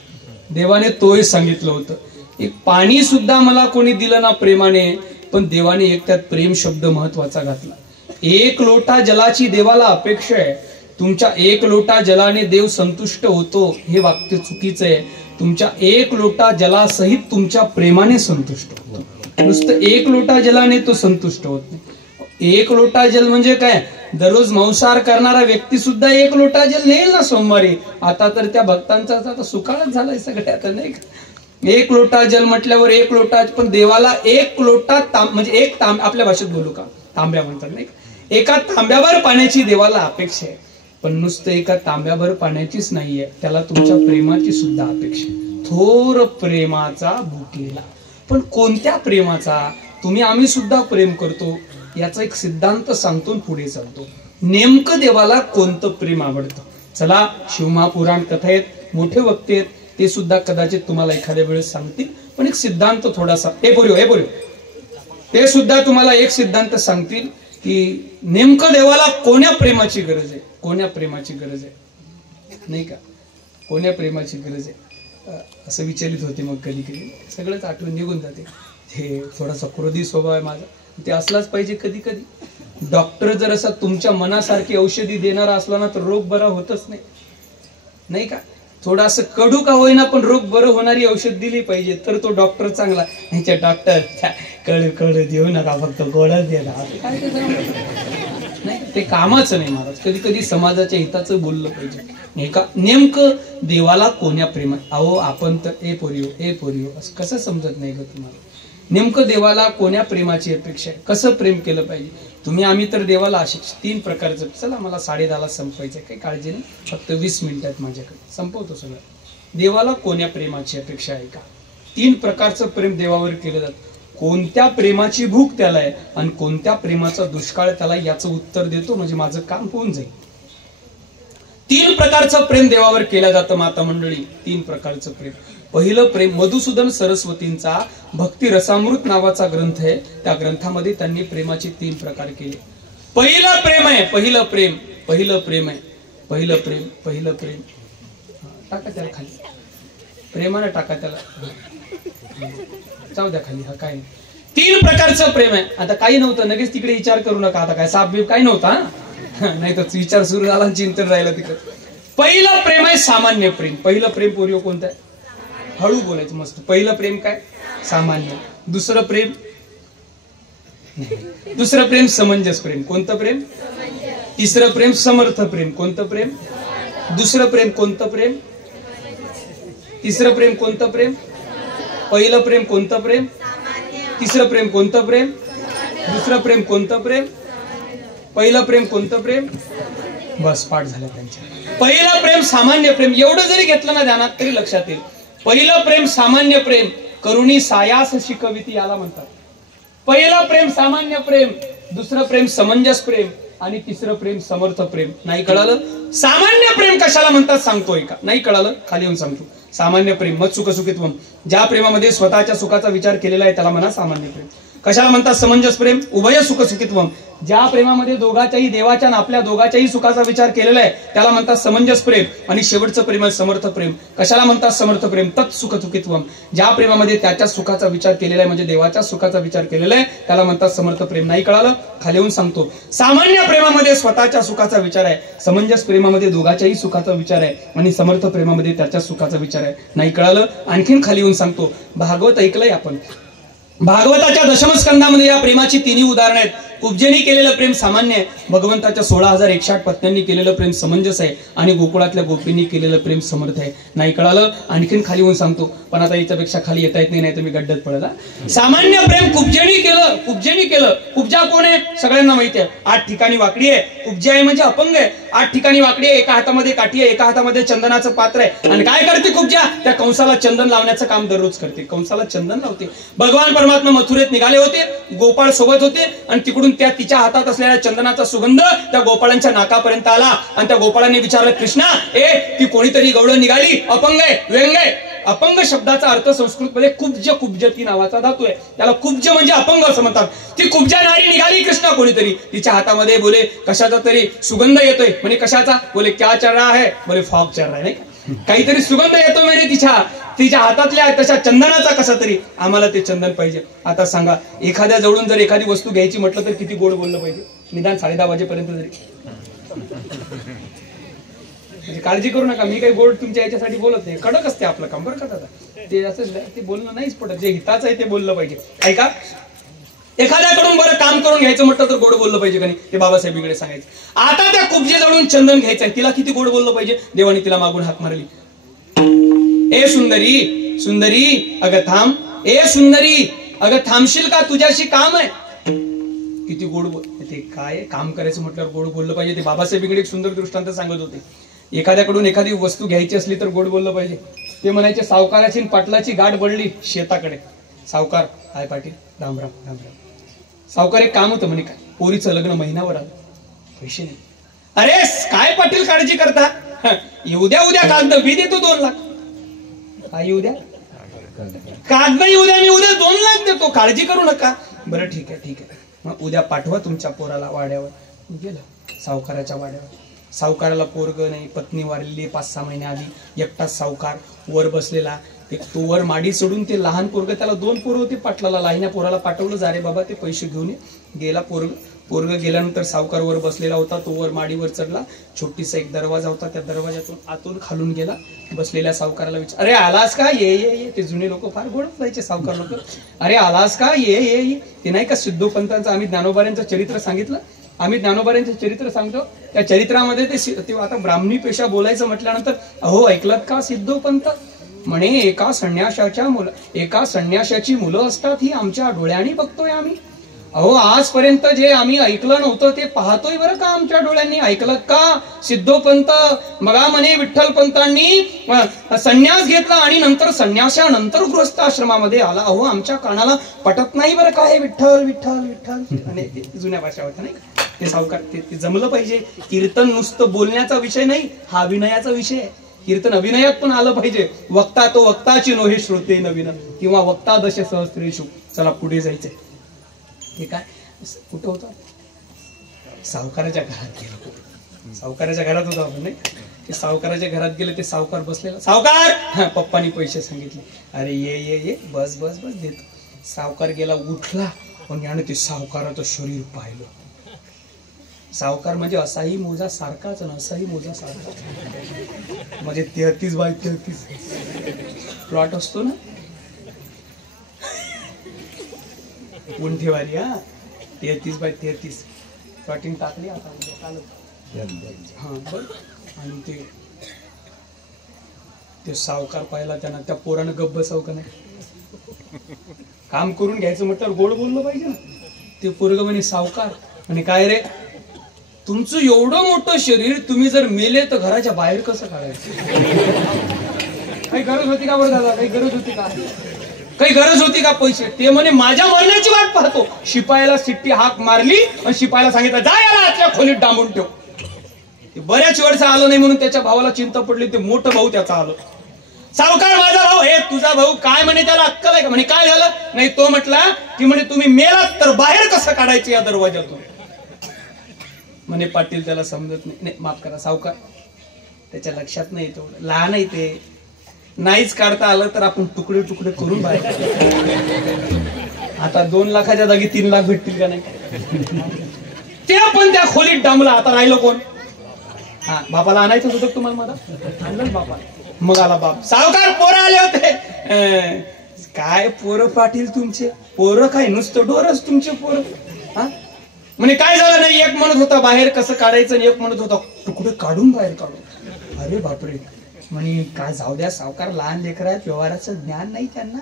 देवाने तोय सांगितलं होतं. एक पाणी सुद्धा मला कोणी दिलं ना प्रेमाने, पण देवाने एक त्यात प्रेम शब्द महत्वाचा घातला. एक लोटा जलाची देवाला अपेक्षा आहे. तुमच्या एक लोटा जलाने देव संतुष्ट होतो हे वाक्य चुकीचं आहे. तुमच्या एक लोटा जलासहित तुमच्या प्रेमाने संतुष्ट होतो. नुसतं एक लोटा जलाने तो संतुष्ट होत नाही. एक लोटा जल म्हणजे काय, दररोज मांसाहार करणारा व्यक्ती सुद्धा एक लोटा जल नेईल ना सोमवारी. आता तर त्या भक्तांचा आता सुकाळच झालाय सगळ्या. आता नाही का, एक लोटा जल म्हटल्यावर एक लोटा, पण देवाला एक लोटा म्हणजे एक आपल्या भाषेत बोलू का, तांब्या म्हणतात नाही का. एका तांब्यावर पाण्याची देवाला अपेक्षा आहे. पण नुसतं एका तांब्याभर पाण्याचीच नाहीये, त्याला तुमच्या प्रेमाची सुद्धा अपेक्षा. थोर प्रेमाचा भुकेला. पण कोणत्या प्रेमाचा? आम्ही सुद्धा प्रेम करतो याचा एक सिद्धांत सांगतो पुढे चालतो. नेमकं देवाला कोणतं प्रेम आवडतं. चला, शिवमहापुराण कथा आहेत, मोठे वक्ते आहेत, ते सुद्धा कदाचित तुम्हाला एखाद्या वेळेस सांगतील. पण एक सिद्धांत थोडासा ते सुद्धा तुम्हाला एक सिद्धांत सांगतील की नेमकं देवाला कोण्या प्रेमाची गरज आहे. कोण्या प्रेमाची गरज आहे नाही का, कोण्या प्रेमाची गरज आहे असं विचलित होते. मग कधी कधी सगळंच आठवण निघून जाते. हे थोडासा क्रोधी स्वभाव आहे माझा, ते असलाच पाहिजे. कधी कधी डॉक्टर जर असा तुमच्या मनासारखी औषधी देणारा असला ना, तर रोग बरा होतच नाही का. थोडासा कडू का होईना पण रोग बरं होणारी औषध दिली पाहिजे, तर तो डॉक्टर चांगला. ह्याच्या डॉक्टर कडू देऊ नका, फक्त गोडच देणार नाही. ते कामाचं नाही महाराज. कधी कधी समाजाच्या हिताचं बोललं पाहिजे नाही का. नेमकं देवाला कोण्या प्रेमात, अहो आपण तर ए पोरियो असं कसं समजत नाही का तुम्हाला. नेमकं देवाला कोण्या प्रेमाची अपेक्षा आहे, कसं प्रेम केलं पाहिजे. तुम्ही आम्ही तर देवाला असे 3 प्रकारचं, चला मला 10:30 संपवायचं, काही काळजी नाही, फक्त 20 मिनिटात माझ्याकडे संपवतो सगळं. देवाला कोण्या प्रेमाची अपेक्षा आहे का. 3 प्रकारचं प्रेम देवावर केलं जातं. कोणत्या प्रेमाची भूक त्याला आहे आणि कोणत्या प्रेमाचा दुष्काळ त्याला, याचं उत्तर देतो म्हणजे माझं काम होऊन जाईल. 3 प्रकारचं प्रेम देवावर केलं जातं माता मंडळी. 3 प्रकारचं प्रेम. पहिलं प्रेम मधुसूदन सरस्वतींचा भक्ती रसामृत नावाचा ग्रंथ आहे. त्या ग्रंथामध्ये त्यांनी प्रेमाचे 3 प्रकार केले. पहिलं प्रेम आहे, पहिलं प्रेम टाका त्याला खाली, प्रेमाने टाका त्याला, जाऊ द्या खाली. हा काय 3 प्रकारचं प्रेम आहे. आता काही नव्हतं, लगेच तिकडे विचार करू नका. आता काय साप बीप काही नव्हता, नाही तर विचार सुरू झाला, चिंतन राहिलं तिकडे. पहिलं प्रेम आहे सामान्य प्रेम. पहिलं प्रेम पोरियो कोणतं आहे, हळू बोलायचं मस्त. पहिलं प्रेम काय, सामान्य. दुसरं प्रेम समंजस प्रेम. कोणतं प्रेम. तिसरं प्रेम समर्थ प्रेम. कोणतं प्रेम. दुसरं प्रेम कोणतं प्रेम. तिसरं प्रेम कोणतं प्रेम. पहिलं प्रेम कोणतं प्रेम. तिसरं प्रेम कोणतं प्रेम. दुसरं प्रेम कोणतं प्रेम. पहिलं प्रेम कोणतं प्रेम. बस पाठ झालं त्यांच्या. पहिलं प्रेम सामान्य प्रेम. एवढं जरी घेतलं ना ध्यानात तरी लक्षात येईल. पहिलं प्रेम सामान्य प्रेम, करुणी सायास शिकविती याला म्हणतात. पहिलं प्रेम सामान्य प्रेम, दुसरं प्रेम समंजस प्रेम आणि तिसरं प्रेम समर्थ प्रेम. नाही कळालं. सामान्य प्रेम कशाला म्हणतात सांगतोय का, नाही कळालं खाली येऊन सांगतो. सामान्य प्रेम मत सुख सुखित्वम, ज्या प्रेमामध्ये स्वतःच्या सुखाचा विचार केलेला आहे त्याला म्हणा सामान्य प्रेम. कशाला म्हणतात समंजस प्रेम. उभय सुख सुखित्वम, ज्या प्रेमामध्ये दोघाच्याही देवाच्या आणि आपल्या दोघाच्याही सुखाचा विचार केलेला आहे त्याला म्हणतात समंजस प्रेम. आणि शेवटचं प्रेम आहे समर्थ प्रेम. कशाला म्हणतात समर्थ प्रेम. तत् सुख सुखित्वम, ज्या प्रेमामध्ये त्याच्या सुखाचा विचार केलेला आहे म्हणजे देवाच्या सुखाचा विचार केलेला आहे त्याला म्हणतात समर्थ प्रेम. नाही कळालं खाली येऊन सांगतो. सामान्य प्रेमामध्ये स्वतःच्या सुखाचा विचार आहे, समंजस प्रेमामध्ये दोघाच्याही सुखाचा विचार आहे आणि समर्थ प्रेमामध्ये त्याच्या सुखाचा विचार आहे. नाही कळालं आणखीन खाली येऊन सांगतो. भागवत ऐकलंय आपण. भागवताच्या दशमस्कंदामध्ये या प्रेमाची 3 उदाहरणं आहेत. कुब्जेनी केलेलं प्रेम सामान्य आहे, भगवंताच्या 16,108 पत्न्यांनी केलेलं प्रेम समंजस आहे आणि गोकुळातल्या गोपींनी केलेलं प्रेम समर्थ आहे. नाही कळालं आणखीन खाली होऊन सांगतो, पण आता याच्यापेक्षा खाली येता येत नाही तर मी गड्ड्यात पडला. सामान्य प्रेम कुब्जेनी केलं. कुब्जा कोण आहे सगळ्यांना माहिती आहे. 8 ठिकाणी वाकडी आहे. कुब्जा आहे म्हणजे अपंग आहे. 8 ठिकाणी वाकडी आहे, एका हातामध्ये काठी आहे, एका हातामध्ये चंदनाचं पात्र आहे. आणि काय करते कुब्जा, त्या कंसाला चंदन लावण्याचं काम दररोज करते. कंसाला चंदन लावते. भगवान परमात्मा मथुरेत निघाले होते, गोपाळ सोबत होते आणि तिकडून त्या तिच्या हातात असलेल्या चंदनाचा सुगंध त्या गोपाळांच्या नाकापर्यंत आला आणि त्या गोपाळांनी विचारलं, कृष्णा ती कोणीतरी गवळण निघाली, अपंग आहे, व्यंग आहे. अपंग शब्दाचा अर्थ संस्कृतमध्ये कुब्जती नावाचा धातू आहे. त्याला कुब्ज म्हणजे अपंग असं म्हणतात. ती कुब्जा नारी निघाली कृष्णा कोणीतरी, तिच्या हातामध्ये बोले कशाचा तरी सुगंध येतोय. म्हणजे कशाचा, बोले क्या चल रहा है, बोले फॉग चल रहा है. नाही काहीतरी सुगंध येतो म्हणजे तिच्या हातातल्या तशा चंदनाचा कसा तरी, आम्हाला ते चंदन पाहिजे. आता सांगा एखाद्या जवळून जर एखादी वस्तू घ्यायची म्हटलं तर किती गोड बोललं पाहिजे, निदान 10:30 वाजेपर्यंत जरी. म्हणजे काळजी करू नका, मी काही गोड तुमच्या याच्यासाठी बोलत नाही. कडक असते आपलं काम बरं का दादा. ते असं ते बोलणं नाहीच पडत. जे हिताचं आहे ते बोललं पाहिजे. ऐका, एखाद्याकडून बरं काम करून घ्यायचं म्हटलं तर गोड बोललं पाहिजे का नाही, ते बाबासाहेब इकडे सांगायचं. आता त्या कुब्जे जवळून चंदन घ्यायचंय, तिला किती गोड बोललं पाहिजे. देवाने तिला मागून हाक मारली. ए सुंदरी अगं थांब. ए सुंदरी अगं थांबशील का, तुझ्याशी काम आहे. किती गोड बोल. ते काय काम करायचं म्हटल्यावर गोड बोललं पाहिजे. ते बाबासाहेब इकडे एक सुंदर दृष्टांत सांगत होते. एखाद्याकडून एखादी वस्तू घ्यायची असली तर गोड बोललं पाहिजे. ते म्हणायचे सावकाराची पाटलाची गाठ बडली शेताकडे. सावकार हाय पाटील, राम राम राम राम. सावकार एक काम होतं म्हणे, काय पोरीचं लग्न महिन्यावर आलं, पैसे नाही. अरे काय पाटील काळजी करता, उद्या कागद मी देतो 2 लाख. काय येऊ द्या कागद येऊ द्या, मी उद्या 2 लाख देतो, काळजी करू नका. बरं ठीक आहे. मग उद्या पाठवा तुमच्या पोराला वाड्यावर. गेलं सावकाराच्या वाड्यावर. सावकाराला पोरग नाही, पत्नी वारलेली 5-6 महिने आधी. एकटाच सावकार वर बसलेला. तो वर माडी सोडून ते लहान पोरग, त्याला 2 पोरं होते पाटलाला. लहान्या पोराला पाठवलं, जा रे बाबा ते पैसे घेऊन ये. गेला पोरग गेल्यानंतर सावकार वर बसलेला होता. तो वर माडीवर चढला. छोटीसा एक दरवाजा होता, त्या दरवाजातून आतून खालून गेला. बसलेल्या सावकाराला विचार, अरे आलास का, ये. ते जुने लोक फार गोड बोलायचे सावकार लोक. अरे आलास का, ये. ते नाही का सिद्धोपंतांचं आम्ही ज्ञानोबाऱ्यांचं चरित्र सांगितलं. आम्ही ज्ञानोबांचं चरित्र सांगतो, त्या चरित्रामध्ये ते आता ब्राह्मणी पेशा बोलायचं म्हटल्यानंतर, अहो ऐकलत का सिद्धोपंत म्हणे, एका संन्याशाची मुलं असतात ही आमच्या डोळ्यांनी बघतोय आम्ही. अहो आजपर्यंत जे आम्ही ऐकलं नव्हतं ते पाहतोय बरं का आमच्या डोळ्यांनी. ऐकलं का सिद्धोपंत? बघा म्हणे विठ्ठलपंतांनी संन्यास घेतला आणि नंतर संन्यासानंतर गृहस्थ आश्रमामध्ये आला. अहो आमच्या कानाला पटत नाही बरं का हे विठ्ठल विठ्ठल विठ्ठल. आणि जुन्या भाषा होत्या नाही ते सावकार, ते जमलं पाहिजे. कीर्तन नुसतं बोलण्याचा विषय नाही, हा अभिनयाचा विषय आहे. कीर्तन अभिनयात पण आलं पाहिजे. वक्ता तो वक्ताची नोहे श्रोते नवीन, किंवा वक्ता दश सहस्त्रेषु. चला पुढे जायचंय. हे काय कुठं होतं? सावकाराच्या घरात गेलो. सावकाराच्या घरात होता आपण नाही. ते सावकाराच्या घरात गेले, ते सावकार बसलेला. सावकार, पप्पानी पैसे सांगितले. अरे ये ये ये, बस बस बस देतो. सावकार गेला, उठला, पण याने ते सावकाराचं शरीर पाहिलं. सावकार म्हणजे असाही मोजा सारखाच ना, असाही मोजा सारखाच, म्हणजे 33 बाय 33 प्लॉट असतो ना, उंठेवाली. हा 33 बाय 33 प्लॉटिंग टाकली आता हा बघ. आणि ते सावकार पाहिला त्यांना. त्या पोरानं गप्प बसाव का नाही, काम करून घ्यायचं म्हटल्यावर गोड बोललं पाहिजे ना. ते पोरग म्हणे सावकार म्हणे, काय रे तुमचं एवढं मोठं शरीर, तुम्ही जर मेले तर घराच्या बाहेर कसं काढायचं? काही गरज होती का बरं दादा? काही गरज होती का? काही गरज होती का पैसे? ते म्हणे माझ्या मरण्याची वाट पाहतो. शिपायाला शिट्टी हाक मारली आणि शिपायाला सांगितलं, जा याला आतल्या खोलीत डांबून ठेव. बऱ्याच वेळचा आलो नाही म्हणून त्याच्या भावाला चिंता पडली. ते मोठं भाऊ त्याचा आलो. सावकार माझा भाऊ. हे तुझा भाऊ काय म्हणे? त्याला अक्कल आहे का? म्हणे काय झालं? नाही तो म्हटला की म्हणे तुम्ही मेलात तर बाहेर कसं काढायचं या दरवाजातून. म्हणे पाटील त्याला समजत नाही. माफ करा सावकार, त्याच्या लक्षात नाही, तेवढं लहान आहे ते. नाहीच काढता आलं तर आपण तुकडे तुकडे करून बाहेर. आता 2 लाखाच्या जागी 3 लाख भेटतील का नाही? ते पण त्या खोलीत डांबला. आता राहिलं कोण? हा बापाला आणायचं होतं तुम्हाला. मला आणलं बापा. मग आला बाप. सावकार पोरं आले होते. काय पोरं पाटील तुमचे? पोरं काय नुसतं डोरच तुमचे पोरं. हा म्हणे काय झालं नाही? एक म्हणत होता बाहेर कसं काढायचं, आणि एक म्हणत होता तुकडे काढून बाहेर काढून. अरे बापरे. म्हणे काय जाऊ द्या सावकार, लहान लेकर आहेत, व्यवहाराचं ज्ञान नाही त्यांना.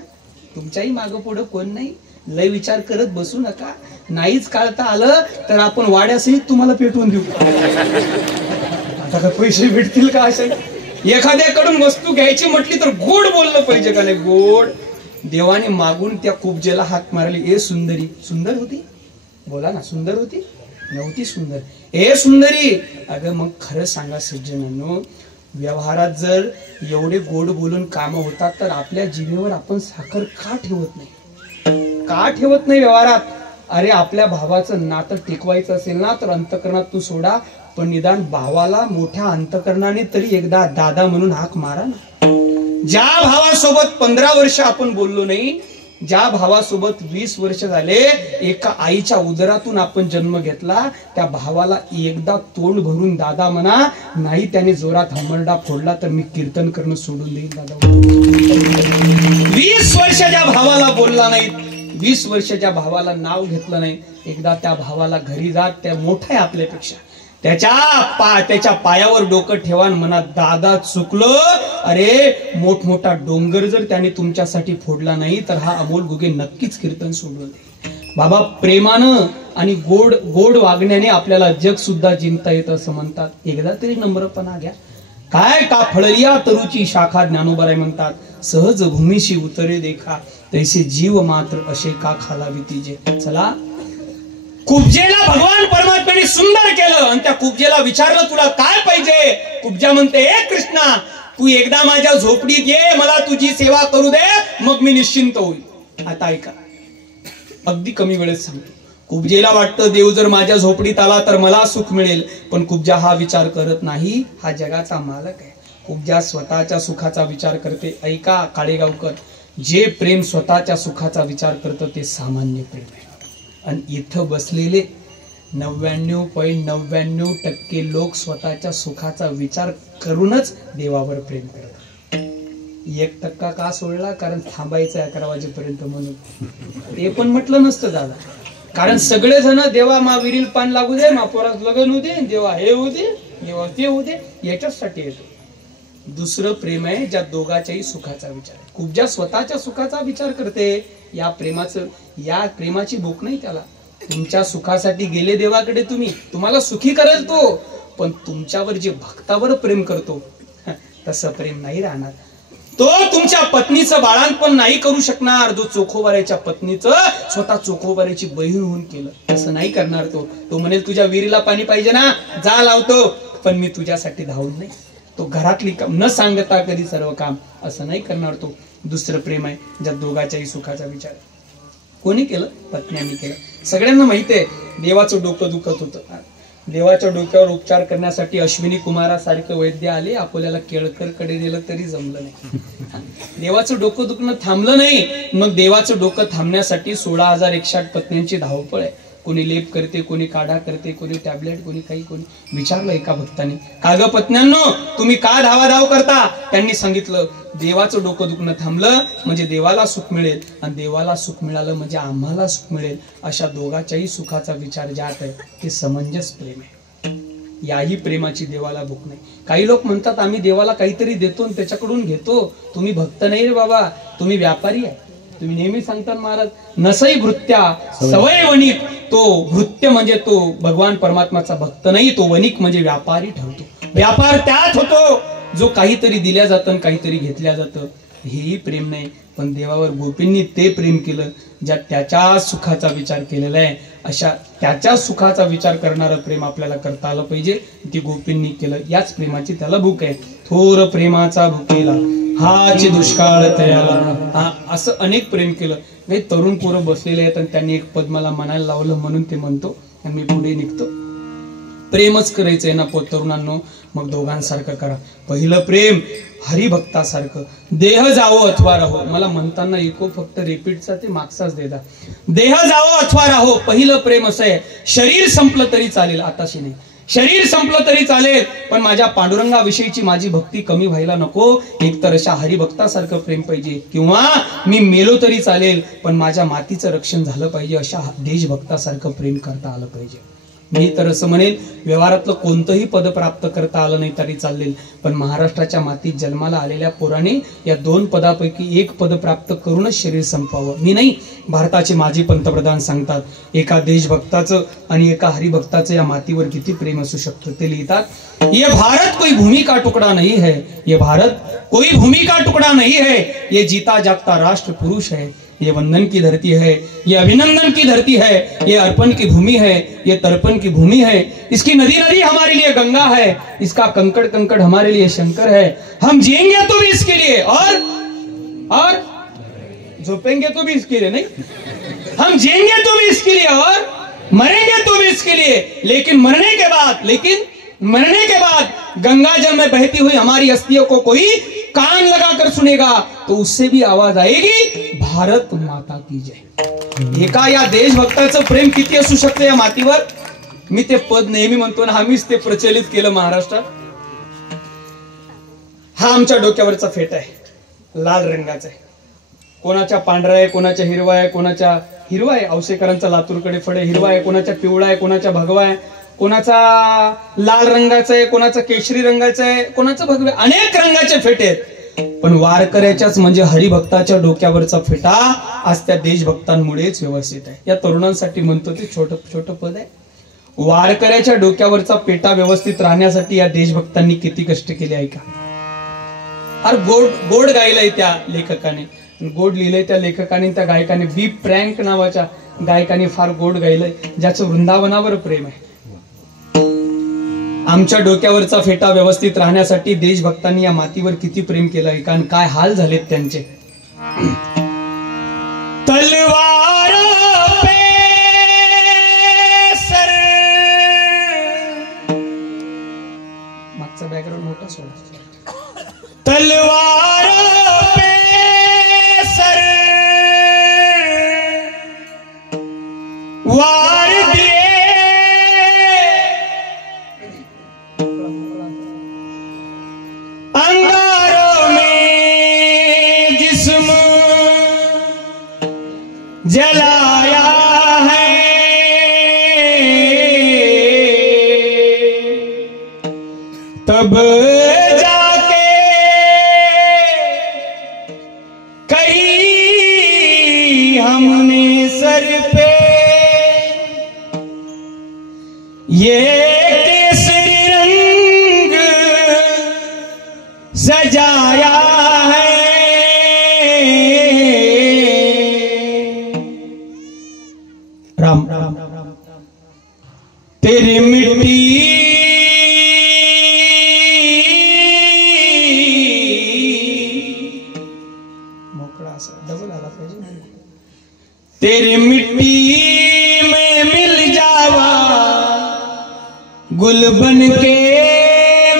तुमच्याही मागं पुढं कोण नाही, लय विचार करत बसू नका. नाहीच काढता आलं तर आपण वाड्यासहित तुम्हाला पेटवून देऊ. आता का पैसे भेटतील का? असे एखाद्याकडून वस्तू घ्यायची म्हटली तर गोड बोललं पाहिजे का नाही? गोड. देवाने मागून त्या कुबजेला हाक मारली. ए सुंदरी. सुंदर होती? बोला ना, सुंदर होती? नव्हती सुंदर. ए सुंदरी. अगं मग खरं सांगा सज्जनांनो, व्यवहारात जर एवढे गोड बोलून काम होतात तर आपल्या जिभेवर आपण साखर का ठेवत नाही? का ठेवत नाही व्यवहारात? अरे आपल्या भावाचं नातं टिकवायचं असेल ना तर अंतकरणात तू सोडा, पण निदान भावाला मोठ्या अंतकरणाने तरी एकदा दादा म्हणून हाक मारा ना. ज्या भावासोबत 15 वर्ष आपण बोललो नाही, ज्या भावासोबत 20 वर्ष झाले, एका आईच्या उदरातून आपण जन्म घेतला, त्या भावाला एकदा तोंड भरून दादा म्हणा. नाही त्याने जोरात हमरडा फोडला तर मी कीर्तन करणं सोडून देईन दादा. 20 वर्ष ज्या भावाला बोलला नाही, 20 वर्ष ज्या भावाला नाव घेतलं नाही, एकदा त्या भावाला घरी जात. त्या मोठा आहे आपल्यापेक्षा, त्याच्या पायावर डोकं ठेवान म्हणा, दादा चुकलो. अरे मोठमोठा डोंगर जर त्याने तुमच्यासाठी फोडला नाही तर हा अमोल गुगे नक्कीच कीर्तन सोडून दे. बाबा प्रेमानं आणि गोड गोड वागण्याने आपल्याला जग सुद्धा जिंकता येतं असं म्हणतात. एकदा तरी नम्रपणा घ्या. काय का फळलिया तरुची शाखा ज्ञानोबराय म्हणतात, सहज भूमीशी उतरे देखा, तैसे जीव मात्र असे का खालावी तिजे. चला, कुबजेला भगवान परमात्म्याने सुंदर केलं आणि त्या कुबजेला विचारलं तुला काय पाहिजे. कुबजा म्हणते, ए कृष्णा, तू एकदा माझ्या झोपडीत ये, मला तुझी सेवा करू दे, मग मी निश्चिंत होईल. आता ऐका, अगदी कमी वेळेत सांगतो. कुबजेला वाटतं देव जर माझ्या झोपडीत आला तर मला सुख मिळेल, पण कुबजा हा विचार करत नाही. हा जगाचा मालक आहे. कुबजा स्वतःच्या सुखाचा विचार करते. ऐका काळेगावकर, जे प्रेम स्वतःच्या सुखाचा विचार करतं ते सामान्य प्रेम आहे. आणि इथं बसलेले 99.99% लोक स्वतःच्या सुखाचा विचार करूनच देवावर प्रेम करतात. 1% का सोडला? कारण थांबायचं 11 वाजेपर्यंत म्हणून. ते पण म्हटलं नसतं दादा. कारण सगळेजण देवा मा विरील पान लागू दे, मा पोरास लग्न होऊ दे, देवा हे होऊ दे, देवा ते होऊ दे, याच्यासाठी येतो. दुसरं प्रेम आहे ज्या दोघाच्याही सुखाचा विचार आहे. खूप ज्या स्वतःच्या सुखाचा विचार करते, या प्रेमाची भूक नाही त्याला. तुमच्या सुखासाठी गेले देवाकडे तुम्ही, तुम्हाला सुखी करेल तो, पण तुमच्यावर जे भक्तावर प्रेम करतो तसं प्रेम नाही राहणार. तो तुमच्या पत्नीचं बाळांपण नाही करू शकणार जो चोखोबाऱ्याच्या पत्नीचं स्वतः चोखोबाऱ्याची बहीण होऊन केलं. तसं नाही करणार तो. तो म्हणेल तुझ्या विहिरीला पाणी पाहिजे ना, जा लावतो, पण मी तुझ्यासाठी धावून नाही. तो घरातली काम न सांगता कधी सर्व काम असं नाही करणार तो. दुसरं प्रेम आहे ज्या दोघाच्याही सुखाचा विचार. कोणी केलं? पत्न्यांनी केलं. सगळ्यांना माहिती आहे देवाचं डोकं दुखत होतं. देवाच्या डोक्यावर उपचार करण्यासाठी अश्विनी कुमारासारखे वैद्य आले, आपल्याला केळकर कडे नेलं तरी जमलं नाही. देवाचं डोकं दुखणं थांबलं नाही. मग देवाचं डोकं थांबण्यासाठी 16,108 पत्न्यांची धावपळ आहे. कोणी लेप करते, कोणी काढा करते, कोणी टॅबलेट, कोणी काही. कोणी विचारलं एका भक्ताने, का ग पत्न्यांनो तुम्ही का धावाधाव करता? त्यांनी सांगितलं देवाचं डोकं दुखणं थांबलं म्हणजे देवाला सुख मिळेल, आणि देवाला सुख मिळालं म्हणजे आम्हाला सुख मिळेल. अशा दोघाच्याही सुखाचा विचार ज्यात आहे ते समंजस प्रेम आहे. याही प्रेमाची देवाला भूक नाही. काही लोक म्हणतात आम्ही देवाला काहीतरी देतो आणि त्याच्याकडून घेतो. तुम्ही भक्त नाही रे बाबा, तुम्ही व्यापारी आहे. तुम्ही नेहमी सांगता महाराज, नसई भृत्या सवय वणिक. तो भृत्य म्हणजे तो भगवान परमात्माचा भक्त नाही, तो वणिक म्हणजे व्यापारी ठरतो. व्यापार त्यात होतो जो काहीतरी दिल्या जातं काहीतरी घेतल्या जातं. हेही प्रेम नाही. पण देवावर गोपींनी ते प्रेम केलं ज्यात त्याच्या सुखाचा विचार केलेला आहे. अशा त्याच्या सुखाचा विचार करणारं प्रेम आपल्याला करता आलं पाहिजे. ती गोपींनी केलं. याच प्रेमाची त्याला भूक आहे. थोर प्रेमाचा भुकेला हाची दुष्काळ तयाला. असं अनेक प्रेम केलं. नाही तरुण पोरं बसलेले आहेत आणि त्यांनी एक पद मला म्हणायला लावलं म्हणून ते म्हणतो आणि मी पुढे निघतो. प्रेमच करायचंय ना तरुणांनो, मग दोघांसारखं करा. पहिलं प्रेम हरिभक्तासारखं. देह जावो अथवा राहो. मला म्हणताना इको फक्त रिपीटचा ते मागचाच देता. देह जावो अथवा राहो. पहिलं प्रेम असं आहे, शरीर संपलं तरी चालेल, आताशी नाही. शरीर संपलं तरी चालेल, पण माझ्या पांडुरंगाविषयीची माझी भक्ती कमी व्हायला नको. एकतर अशा हरिभक्तासारखं प्रेम पाहिजे, किंवा मी मेलो तरी चालेल पण माझ्या मातीचं रक्षण झालं पाहिजे. अशा देशभक्तासारखं प्रेम करता आलं पाहिजे. मी तर असं म्हणेल, व्यवहारातलं कोणतंही पद प्राप्त करता आलं नाही तरी चालेल, पण महाराष्ट्राच्या मातीत जन्माला आलेल्या पोराने या 2 पदापैकी एक पद प्राप्त करूनच शरीर संपवावं. मी नाही, भारताचे माजी पंतप्रधान सांगतात एका देशभक्ताचं आणि एका हरिभक्ताचं या मातीवर किती प्रेम असू शकतं. ते लिहितात, ये भारत कोई भूमि का टुकड़ा नहीं है, ये भारत कोई भूमि का टुकड़ा नहीं है, ये जीता जागता राष्ट्र पुरुष है, ये वंदन की धरती है, ये अभिनंदन की धरती है, ये अर्पण की भूमि है, ये तर्पण की भूमि है. इसकी नदी नदी हमारे लिए गंगा है, इसका कंकड़ कंकड़ हमारे लिए शंकर है. हम जिएंगे तो भी इसके लिए और झोपेंगे तो भी इसके लिए. नहीं, हम जिएंगे तो भी इसके लिए और मरेंगे तो भी इसके लिए. लेकिन मरने के बाद गंगा जल में बहती हुई हमारी अस्थियों को कोई कान लगाकर सुनेगा तो उससे भी आवाज आएगी, भारत माता की जय. एका या देशभक्ताचं प्रेम किती असू शकतं या मातीवर. मी ते पद नेहमी म्हणतो ना, आम्हीच ते प्रचलित केलं महाराष्ट्रात. हा आमच्या डोक्यावरचा फेटा आहे, लाल रंगाचा आहे. कोणाच्या पांढरा आहे, कोणाच्या हिरवा आहे, कोणाच्या हिरवा आहे, औसेकरांचा लातूरकडे फळे हिरवा आहे, कोणाच्या पिवळा आहे, कोणाच्या भगवा आहे, कोणाचा लाल रंगाचा आहे, कोणाचा केशरी रंगाचा आहे, कोणाचा भगवे. अनेक रंगाचे फेटे आहेत, पण वारकऱ्याच्याच म्हणजे हरिभक्ताच्या डोक्यावरचा फेटा आज त्या देशभक्तांमुळेच व्यवस्थित आहे. या तरुणांसाठी म्हणतो ते छोटं छोटं पद आहे. वारकऱ्याच्या डोक्यावरचा पेटा व्यवस्थित राहण्यासाठी या देशभक्तांनी किती कष्ट केले आहे का. अरे गोड गायलंय त्या लेखकाने, गोड लिहिलंय त्या लेखकाने, त्या गायकाने. बी प्रँक नावाच्या गायकाने फार गोड गायलंय, ज्याचं वृंदावनावर प्रेम आहे. आमच्या डोक्यावरचा फेटा व्यवस्थित राहण्यासाठी देशभक्तांनी या मातीवर किती प्रेम केलंय, कारण काय हाल झालेत त्यांचे. तलवार पे सर, मागचा बॅकग्राऊंड मोठा सोडा. तलवार पे सर वार दिए, अंगारों में जिस्म जलाया है, तब जाके कही हमने सर पे ये केसरी रंग सजाया है। राम तेरी मिट्टी मोकड़ा सा डबल आला पाहिजे। तेरी मिट्टी में मिल जावा गुल बन के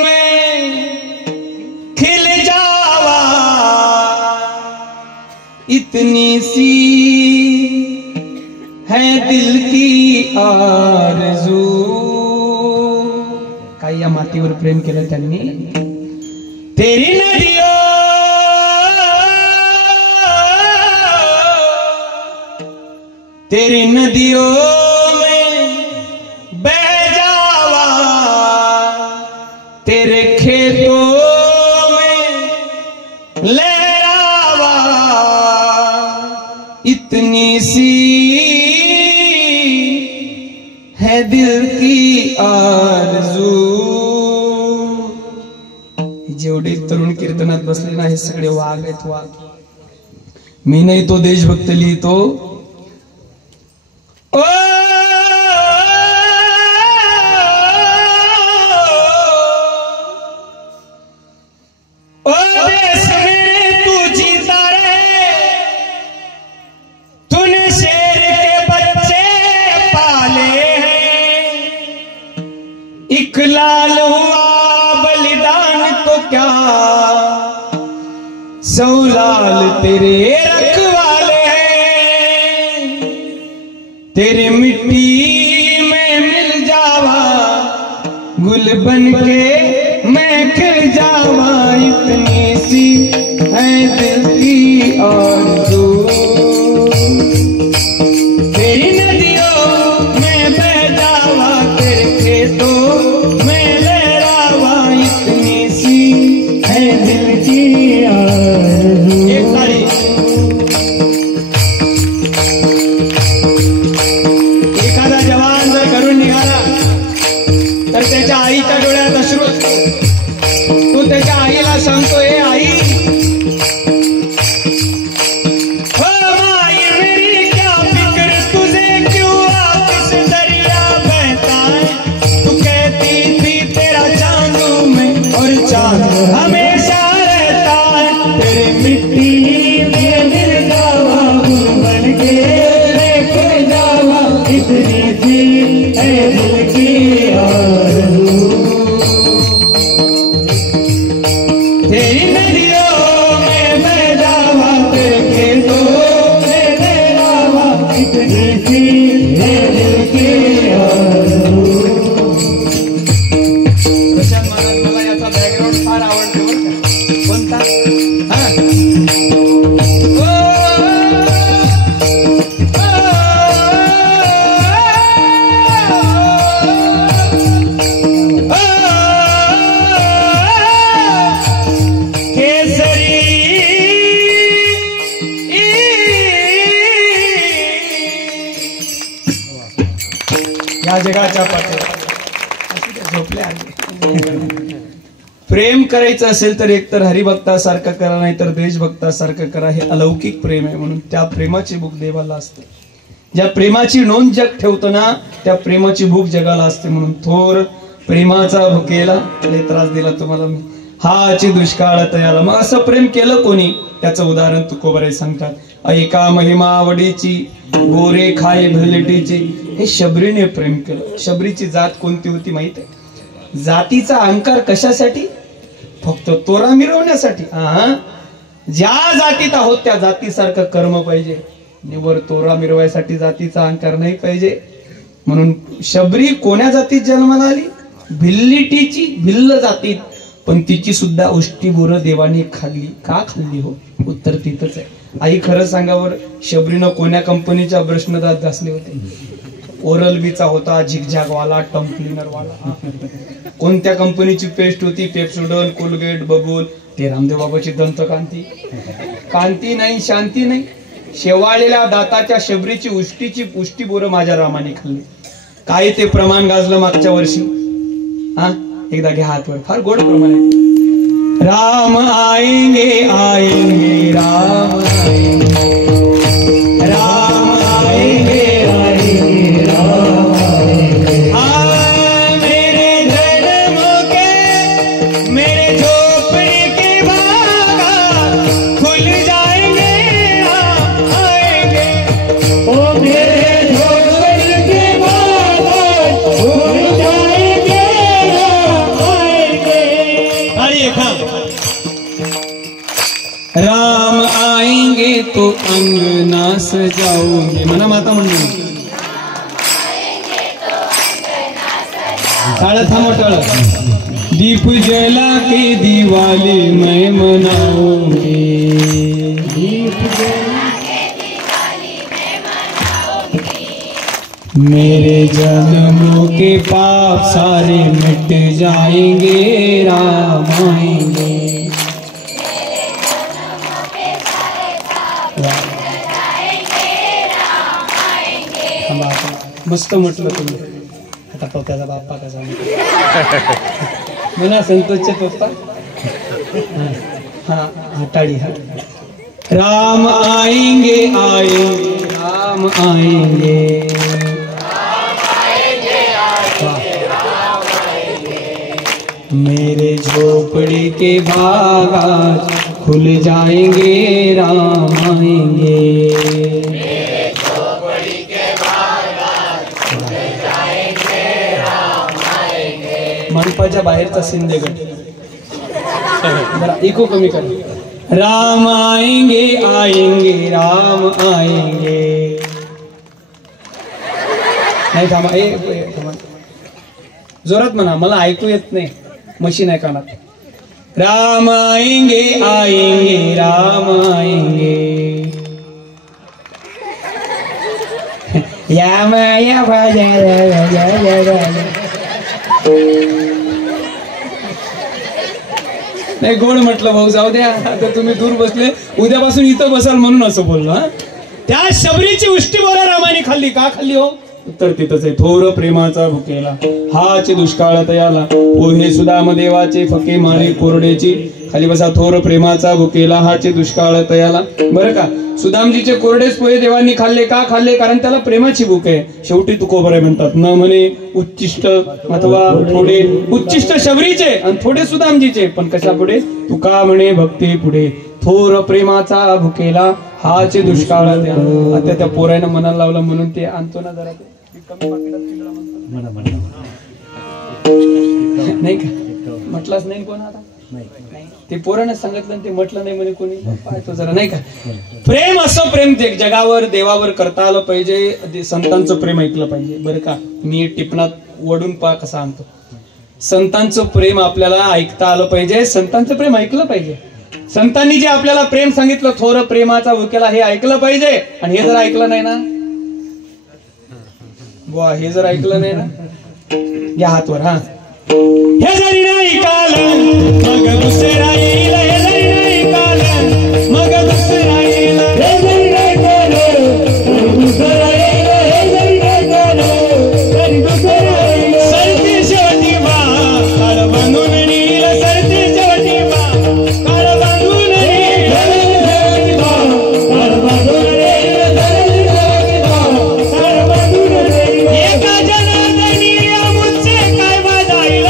मैं खिल जावा। इतनी सी है दिल की आरज़ू। काही या मातीवर प्रेम केलं त्यांनी। तेरी नदियों तेरी नदियों में बह जावा। तेरे खेतों में लहरावा। इतनी सी है दिल की आरज़ू। जेवढे तरुण कीर्तनात बसले ना हे सगळे वाघ आहेत वाघ। मी नाही तो देशभक्त लिहितो। ओ देश में तू जीता रहे। तूने शेर के बच्चे पाले हैं। एक लाल हुआ बलिदान तो क्या 100 लाल तेरे रखवाले हैं। तेरी मिट्टी में मिल जावा गुल बन के मैं खिल जावा। इतनी सी है दिल की आरज़ू। तेरी नदियों में बह जावा। तेरे खेतों में लहरावा। इतनी सी है दिल की आरज़ू। एक ताली। एखादा जवान जर घरून निघाला तर त्याच्या आईच्या डोळ्यात अश्रू असतो। तो त्याच्या आईला सांगतो हे आई ओ माई मेरी क्या फिक्र तुझे क्यों वापस दरिया बहता है। तू कहती थी तेरा चांद में और चांद हमेशा रहता है। तेरे मिट्टी में मिल जावा गुल बन के लेके जावा। इतनी सी है दिल की आरज़ू। तेरी नदियों में बह जावा। तेरे खेतों में लहरावा। इतनी सी है दिल की आरज़ू। प्रशांत महाराज मला याचा बॅकग्राऊंड फार आवडतो बरं का। कोणता? हा या जगाच्या पाठीवर झोपले आहे। प्रेम करायचं असेल तर एकतर हरिभक्तासारखं करा नाही तर देशभक्तासारखं करा। हे अलौकिक प्रेम आहे म्हणून त्या प्रेमाची भूक देवाला असते। ज्या प्रेमाची नोंद जग ठेवतं ना त्या प्रेमाची भूक जगाला असते। म्हणून थोर प्रेमाचा भुकेला लय त्रास दिला तुम्हाला मी हाची दुष्काळ तयाला। मग असं प्रेम केलं कोणी त्याचं उदाहरण तुकोबराय सांगतात। ऐका महिमा आवडीची गोरे खाय भलेटीची। हे शबरीने प्रेम केलं। शबरीची जात कोणती होती माहित आहे? जातीचा अहंकार कशासाठी? फक्त तोरा मिरवण्यासाठी। ज्या जातीत आहोत त्या जातीसारखं कर्म पाहिजे। निवर तोरा मिरवायसाठी जातीचा अहंकार नाही पाहिजे। म्हणून शबरी कोण्या जातीत जन्माला आली? भिल्लीटीची भिल्ल जातीत। पण तिची सुद्धा उष्टी बोर देवाने खाल्ली। का खाल्ली हो? उत्तर तिथंच आहे। आई खरं सांगावर शबरीनं कोण्या कंपनीच्या ब्रशनं दात घासले होते? ओरल बीचा होता, झिगझॅग वाला, टम क्लीनर वाला. कोणत्या कंपनीची पेस्ट होती? पेप्सोडन, कोलगेट, बबूल. ते रामदेव बाबाची दंतकांती. कांती नाही, शांती नाही. शेवाळलेल्या दाताच्या शबरीची उष्टी बोरं माझ्या रामाने खाल्ली. काय ते प्रमाण गाजलं मागच्या वर्षी. हा, एकदा घ्या हातवर. फार गोड प्रमाण आहे. राम आएंगे आएंगे राम आएंगे, राम आएंगे आएंगे राम आएंगे. मेरे जन्म के मेरे झोपड़ी के बाग खुल जाएंगे आएंगे. ओ मेरे झोपड़ी के बाग खुल जाएंगे आएंगे. राम आएंगे तो अंगना सजाओगे. म्हणा माता म्हणून टाळ थांबव टाळ. दीप जला के दिवाली मैं मनाऊंगी, दीप जला के दिवाली मैं मनाऊंगी. मेरे जन्मों के पाप सारे मिट जाएंगे राम आएंगे. मस्त म्हटलं तुम्ही. आता पप्पाचा बाप्पा कसा म्हणा, संतोषचे पप्पा. हा हा टाळी. हा, राम आएंगे आएंगे राम आएंगे. मेरे झोपड़ी के बाग खुल जाएंगे राम आएंगे. मनपाच्या बाहेरचा शिंदे गट जरा इको कमी कर. राम आएंगे आएंगे राम आएंगे. नाही थांबा, थांबा, जोरात म्हणा, मला ऐकू येत नाही, मशीन आहे कानात. राम आएंगे आएंगे राम आएंगे. या माया नाही गोड म्हटलं भाऊ, जाऊ द्या. आता तुम्ही दूर बसले, उद्यापासून इथं बसाल म्हणून असं बोललो. हा, त्या शबरीची उष्टी बोरा रामाने खाल्ली. का खाल्ली हो? उत्तर तिथंच आहे. थोर प्रेमाचा भुकेला हाचे दुष्काळ तयाला, पोहे सुदाम देवाचे फके मारे कोरडेची. खाली बसा. थोर प्रेमाचा भुकेला हाचे दुष्काळ तयाला. बरं का, सुदामजीचे कोरडेच पोहे देवांनी खाल्ले. का खाल्ले? कारण त्याला प्रेमाची भूक आहे. शेवटी तुकोबरे म्हणतात, न म्हणे उच्चिष्ट अथवा थोडे. उच्चिष्ट शबरीचे आणि थोडे सुदामजीचे, पण कशा पुढे? तुका म्हणे भक्ती पुढे. थोर प्रेमाचा भुकेला हाचे दुष्काळ. आता त्या पोरानं मनाला लावलं म्हणून ते आणतो ना जरा. नाही का म्हटलंच नाही कोण? आता ते पोरानं सांगितलं ते म्हटलं नाही म्हणे कोणी. पाहतो जरा, नाही का. प्रेम असं प्रेम ते जगावर देवावर करता आलं पाहिजे. संतांचं प्रेम ऐकलं पाहिजे. बरं का, मी टिपणात वडून पा कसा आणतो. संतांचं प्रेम आपल्याला ऐकता आलं पाहिजे. संतांचं प्रेम ऐकलं पाहिजे. संतांनी जे आपल्याला प्रेम सांगितलं, थोर प्रेमाचा भुकेला, हे ऐकलं पाहिजे. आणि हे जर ऐकलं नाही ना बुवा, हे जर ऐकलं नाही ना, घ्या हातवर. हा, हे जरी नाही कालन मग दुसरा येईल. हे जरी नाही कालन मग दुसरा येईल. हे जरी नाही कालन मग दुसरा येईल. हे जरी नाही कालन तरी दुसरा येईल. सरते शेवटी बा काळ बांधून नेईल. सरते शेवटी बा काळ बांधून नेईल. काळ बांधून नेईल. काळ बांधून नेईल. एका जनार्दनी मुझसे काय वाजाईल.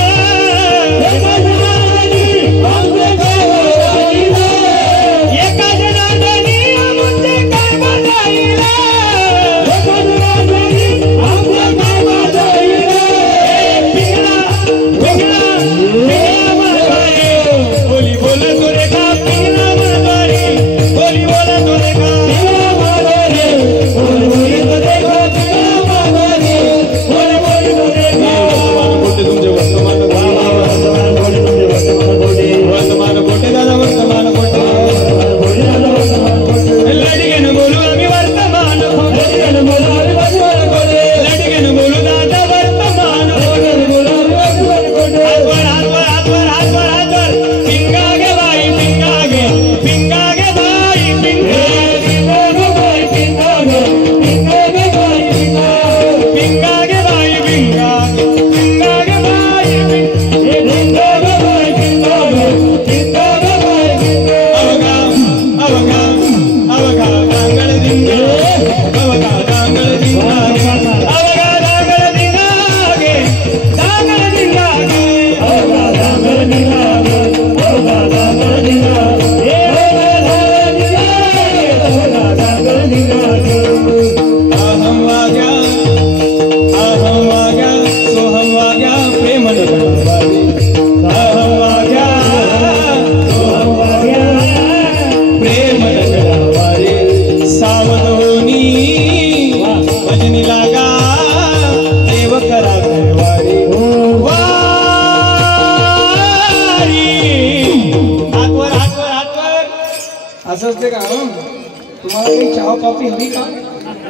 असंच ते का तुम्हाला काही चहा कॉफी हवी का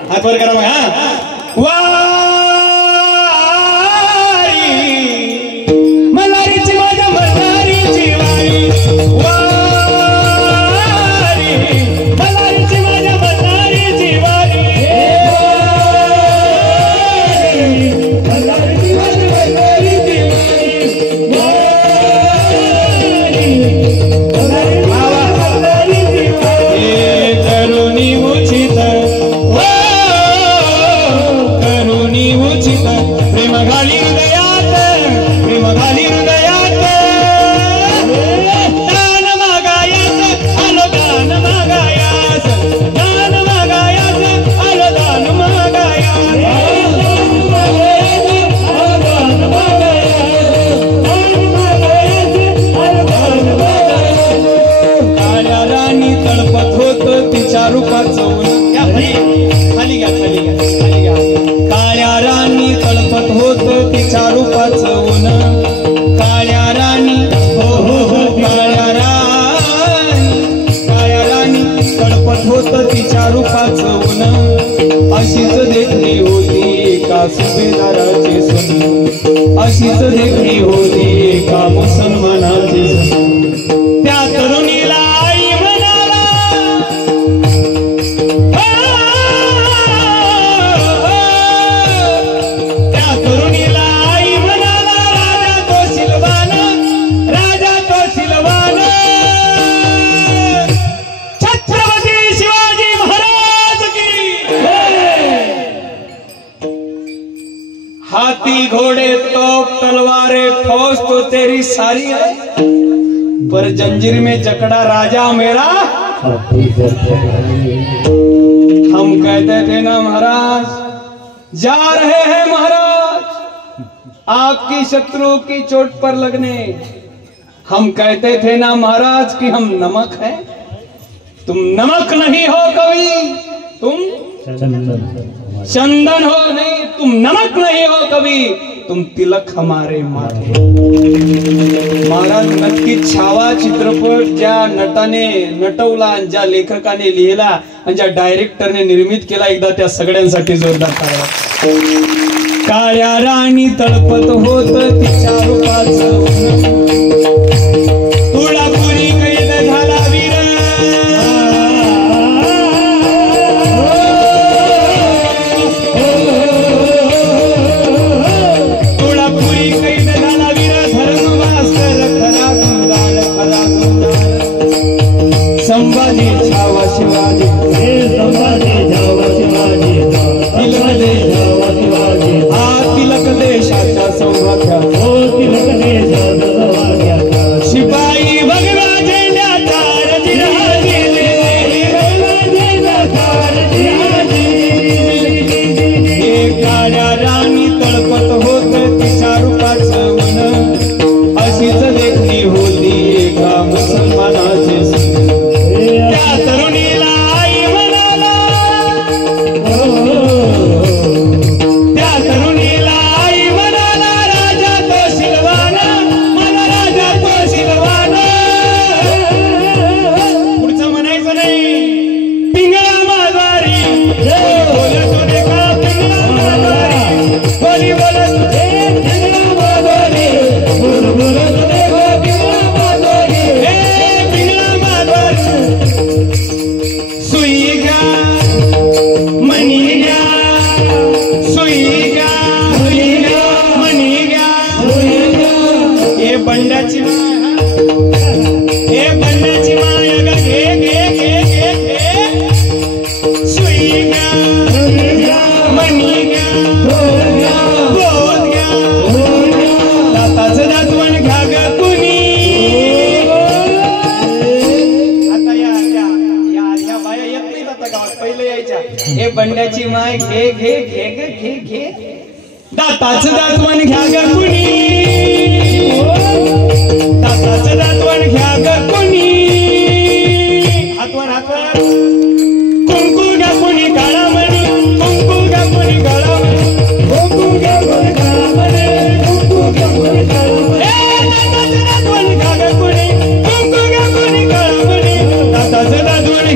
हात वर करा हा मलारीची माझ्या मल्हारीची वारी मलारीची माझ्या मल्हारीची वारी मलारीची माझ्या मल्हारीची वारी करुणी उचित करुणी उचित प्रेम घाली हृदयात प्रेम घाली हृदयात दान मागायास आलो दान मागायास दान मागायास आलो दान मागायास काळ्या राणी तळपत होत तिच्या रूपाचं खाली घ्या खाली घ्या खाली घ्या काळ्या राणी तळपत होत तिच्या रूपाचं ऊन काळ्या राणी हो हो हो काळ्या राणी तळपत होत तिच्या रूपाचं ऊन अशीच देखणी होती एका सुभेदाराची सून अशीच देखणी होती एका मुसलमानाची सून त्या तरुणीला आई म्हणाला त्या तरुणीला आई म्हणाला राजा तो सिलवान राजा तो सिलवान छत्रपती शिवाजी महाराज की हाथी घोड़े तोप तलवारें फौज तो तेरी सारी है पर जंजीर में जकड़ा राजा मेरा हम कहते थे ना महाराज जा रहे हैं महाराज आपकी शत्रु की चोट पर लगने हम कहते थे ना महाराज कि हम नमक हैं तुम नमक नहीं हो कभी तुम चंदन हो नहीं तुम नमक नहीं हो कभी तुम तिलक हमारे माथे महाराज नक्कीच छावा चित्रपट ज्या नटाने नटवला आणि ज्या लेखकाने लिहिला आणि ज्या डायरेक्टरने निर्मित केला एकदा त्या सगळ्यांसाठी जोरदार टाळ्या काळ्या राणी तळपत होत तिच्या रूपाचं तुळापुरी कैद झाला वीर संभाजी छावा शिवाजी संभाजी छावा शिवाजी तिलक देशाच्या सौभाग्या तिलक देशाच्या सौभाग्या शिपाई भगवा झेंड्याचा काळ्या राणी तळपत होत तिच्या रूपाचं मन अशीच देखणी होती एका मुसलमानाची त्या तरुणीला आई म्हणाला त्या तरुणीला आई म्हणाला राजा तो सिलवान मला राजा तो सिलवान पुढचं म्हणायचं नाही पिंगळा माघारी बोलत होते का पिंगळा माघारी बोली बोलत होते पिंगळा माघारी बोलत होते का पिंगळा माघारी हे पिंगळा माघारी सुईगा मनीगा सुईगा मनीगा हे बंडाची हे बंडाची माय ग घे घे घे घे घे सुईगा मनीगा बोध घ्या दाताचं दातवण घ्या ग कुणी आता या बाया येत नाही आता गावात पहिले यायच्या हे बंड्याची माय घे घे घे घे घे घे दाताचं दातवण घ्या ग कुणी दाताचं दातवण घ्या ग कुणी हातवर हातवर कुंकू घ्या कुणी काळा मणी कुंकू घ्या कुणी काळा मणी कुंकू घ्या कुणी काळा मणी कुंकू घ्या कुणी काळा मणी दाताचं दातवण घ्या ग कुणी कुंकू घ्या कुणी काळा मणी दाताचं दातवण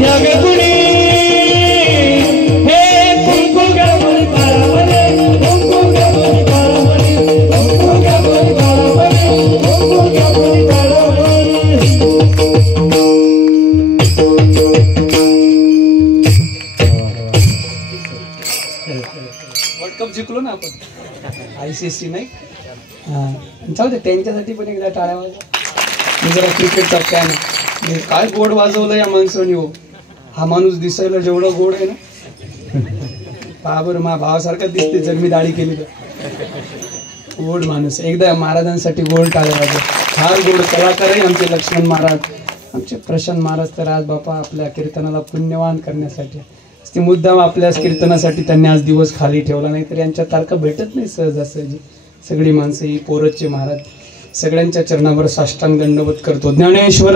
ICC नाही. हां जाऊ दे, त्यांच्यासाठी पण एकदा टाळ्या वाजवा. मी जरा क्रिकेटचा फॅन आहे. काय गोड वाजवलं या माणसाने हो. हा माणूस दिसायला जेवढं गोड आहे ना, पहा बरं, मा भावासारखा दिसते जर मी दाढी केली तर. गोड माणूस. एकदा महाराजांसाठी गोड टाळ्या वाजव. फार गोड कलाकार आहे आमचे लक्ष्मण महाराज, आमचे प्रशांत महाराज. तर आज बापा आपल्या कीर्तनाला पुण्यवान करण्यासाठी ती मुद्दाम आपल्याच कीर्तनासाठी त्यांनी आज दिवस खाली ठेवला. नाही तर यांच्या तारखा भेटत नाही सहजासहजी. सगळी माणसं ही पोरतचे महाराज. सगळ्यांच्या चरणावर साष्टांग दंडवत करतो. ज्ञानेश्वर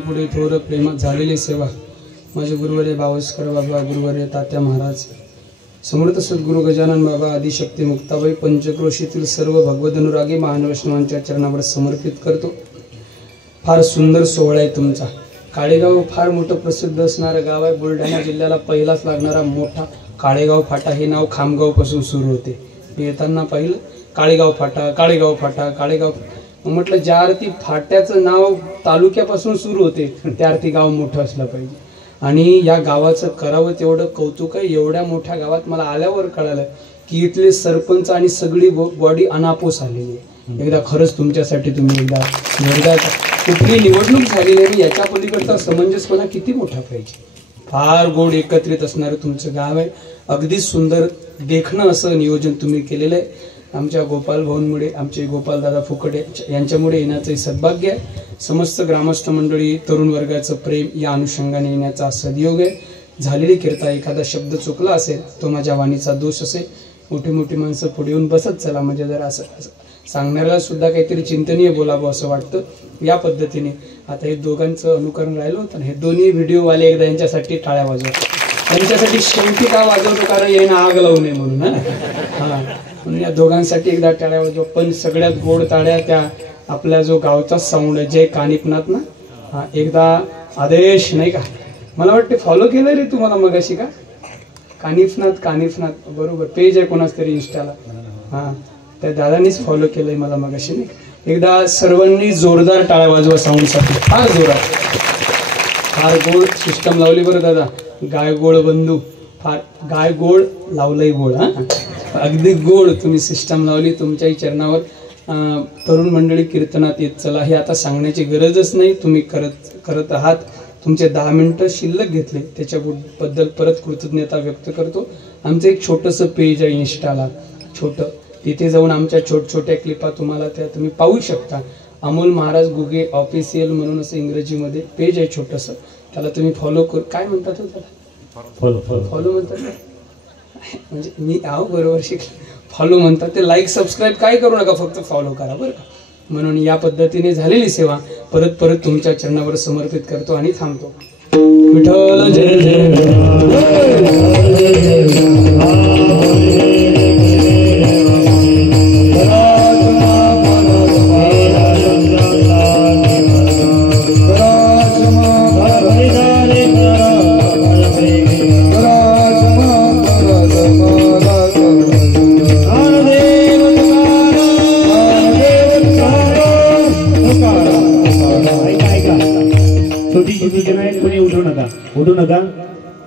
पुढे थोर प्रेमात झालेली सेवा. माझे गुरुवर्य बावस्कर बाबा, गुरुवर्य तात्या महाराज, समर्थ सद्गुरू गजानन बाबा, आदिशक्ती मुक्ताबाई, पंचक्रोशीतील सर्व भगवत अनुरागी महान वैष्णवांच्या चरणावर समर्पित करतो. फार सुंदर सोहळा आहे तुमचा. काळेगाव फार मोठं प्रसिद्ध असणारं गाव आहे. बुलढाणा जिल्ह्याला पहिलाच लागणारा मोठा काळेगाव फाटा. हे नाव खामगाव पासून सुरू होते. मी येताना पाहिलं काळेगाव फाटा, काळेगाव फाटा, काळेगाव. म्हटलं ज्या अर्थी फाट्याचं नाव तालुक्यापासून सुरू होते त्या अर्थी गाव मोठं असलं पाहिजे. आणि या गावाचं करावं तेवढं कौतुक आहे. एवढ्या मोठ्या गावात मला आल्यावर कळालं की इथले सरपंच आणि सगळी बॉडी अनापोस आलेली आहे. एकदा खरंच तुमच्यासाठी तुम्ही एकदा जोरदार. कुठली निवडणूक झालेली आहे याच्या पलीकडचा समंजसपणा किती मोठा पाहिजे. फार गोड एकत्रित असणारं तुमचं गाव आहे. अगदी सुंदर देखणं असं नियोजन तुम्ही केलेलं आहे. आमच्या गोपाल भाऊंमुळे, आमचे गोपालदादा फुकटे यांच्यामुळे येण्याचं सद्भाग्य आहे. समस्त ग्रामस्थ मंडळी, तरुण वर्गाचं प्रेम या अनुषंगाने येण्याचा सदयोग आहे. झालेली कीर्ता एखादा शब्द चुकला असेल तो माझ्या वाणीचा दोष असेल. मोठी मोठी माणसं पुढे येऊन बसत चला, म्हणजे जरा असं सांगणाऱ्याला सुद्धा काहीतरी चिंतनीय बोलावं असं वाटतं. या पद्धतीने आता हे दोघांचं अनुकरण राहिलं होतं. हे दोन्ही व्हिडिओवाले एकदा यांच्यासाठी टाळ्या वाजवतात. त्यांच्यासाठी शेवटी का वाजवतो, कारण यांना आग लावू नये म्हणून. हां, म्हणून या दोघांसाठी एकदा टाळ्या वाजव. पण सगळ्यात गोड टाळ्या त्या आपल्या जो गावचा साऊंड आहे जय कानिपनाथ ना. हा एकदा आदेश नाही का, मला वाटते फॉलो केलं रे तुम्हाला मगाशी का. कानिफनाथ, कानिफनाथ बरोबर पेज आहे कोणाच तरी इंस्टाला. हां, त्या दादांनीच फॉलो केलंय मला मगाशी नाही. एकदा सर्वांनी जोरदार टाळ्या वाजवा साऊंडसाठी. फार जोरात, फार गोड सिस्टम लावली बरं दादा. गाय गोड बंधू, फार गाय गोड लावलंय गोड. हां, अगदी गोड तुम्ही सिस्टम लावली. तुमच्याही चरणावर तरुण मंडळी कीर्तनात येत चला हे आता सांगण्याची गरजच नाही. तुम्ही करत आहात. तुमचे 10 मिनिटं शिल्लक घेतले त्याच्याबद्दल परत कृतज्ञता व्यक्त करतो. आमचं एक छोटंसं पेज आहे इंस्टाला, छोटं. तिथे जाऊन आमच्या छोट्या क्लिपा तुम्हाला त्या तुम्ही पाहू शकता. अमोल महाराज गुगे ऑफिशियल म्हणून असं इंग्रजीमध्ये पेज आहे छोटंसं. त्याला तुम्ही फॉलो करू. काय म्हणतात त्याला? फॉलो म्हणतात. म्हणजे मी आहो बरोबर शिकलो. फॉलो म्हणतात ते. लाईक सबस्क्राईब काय करू नका, फक्त फॉलो करा बरं का. म्हणून या पद्धतीने झालेली सेवा परत परत तुमच्या चरणावर समर्पित करतो आणि थांबतो. विठ्ठल जय छोटी सूचना आहे, कोणी उठू नका.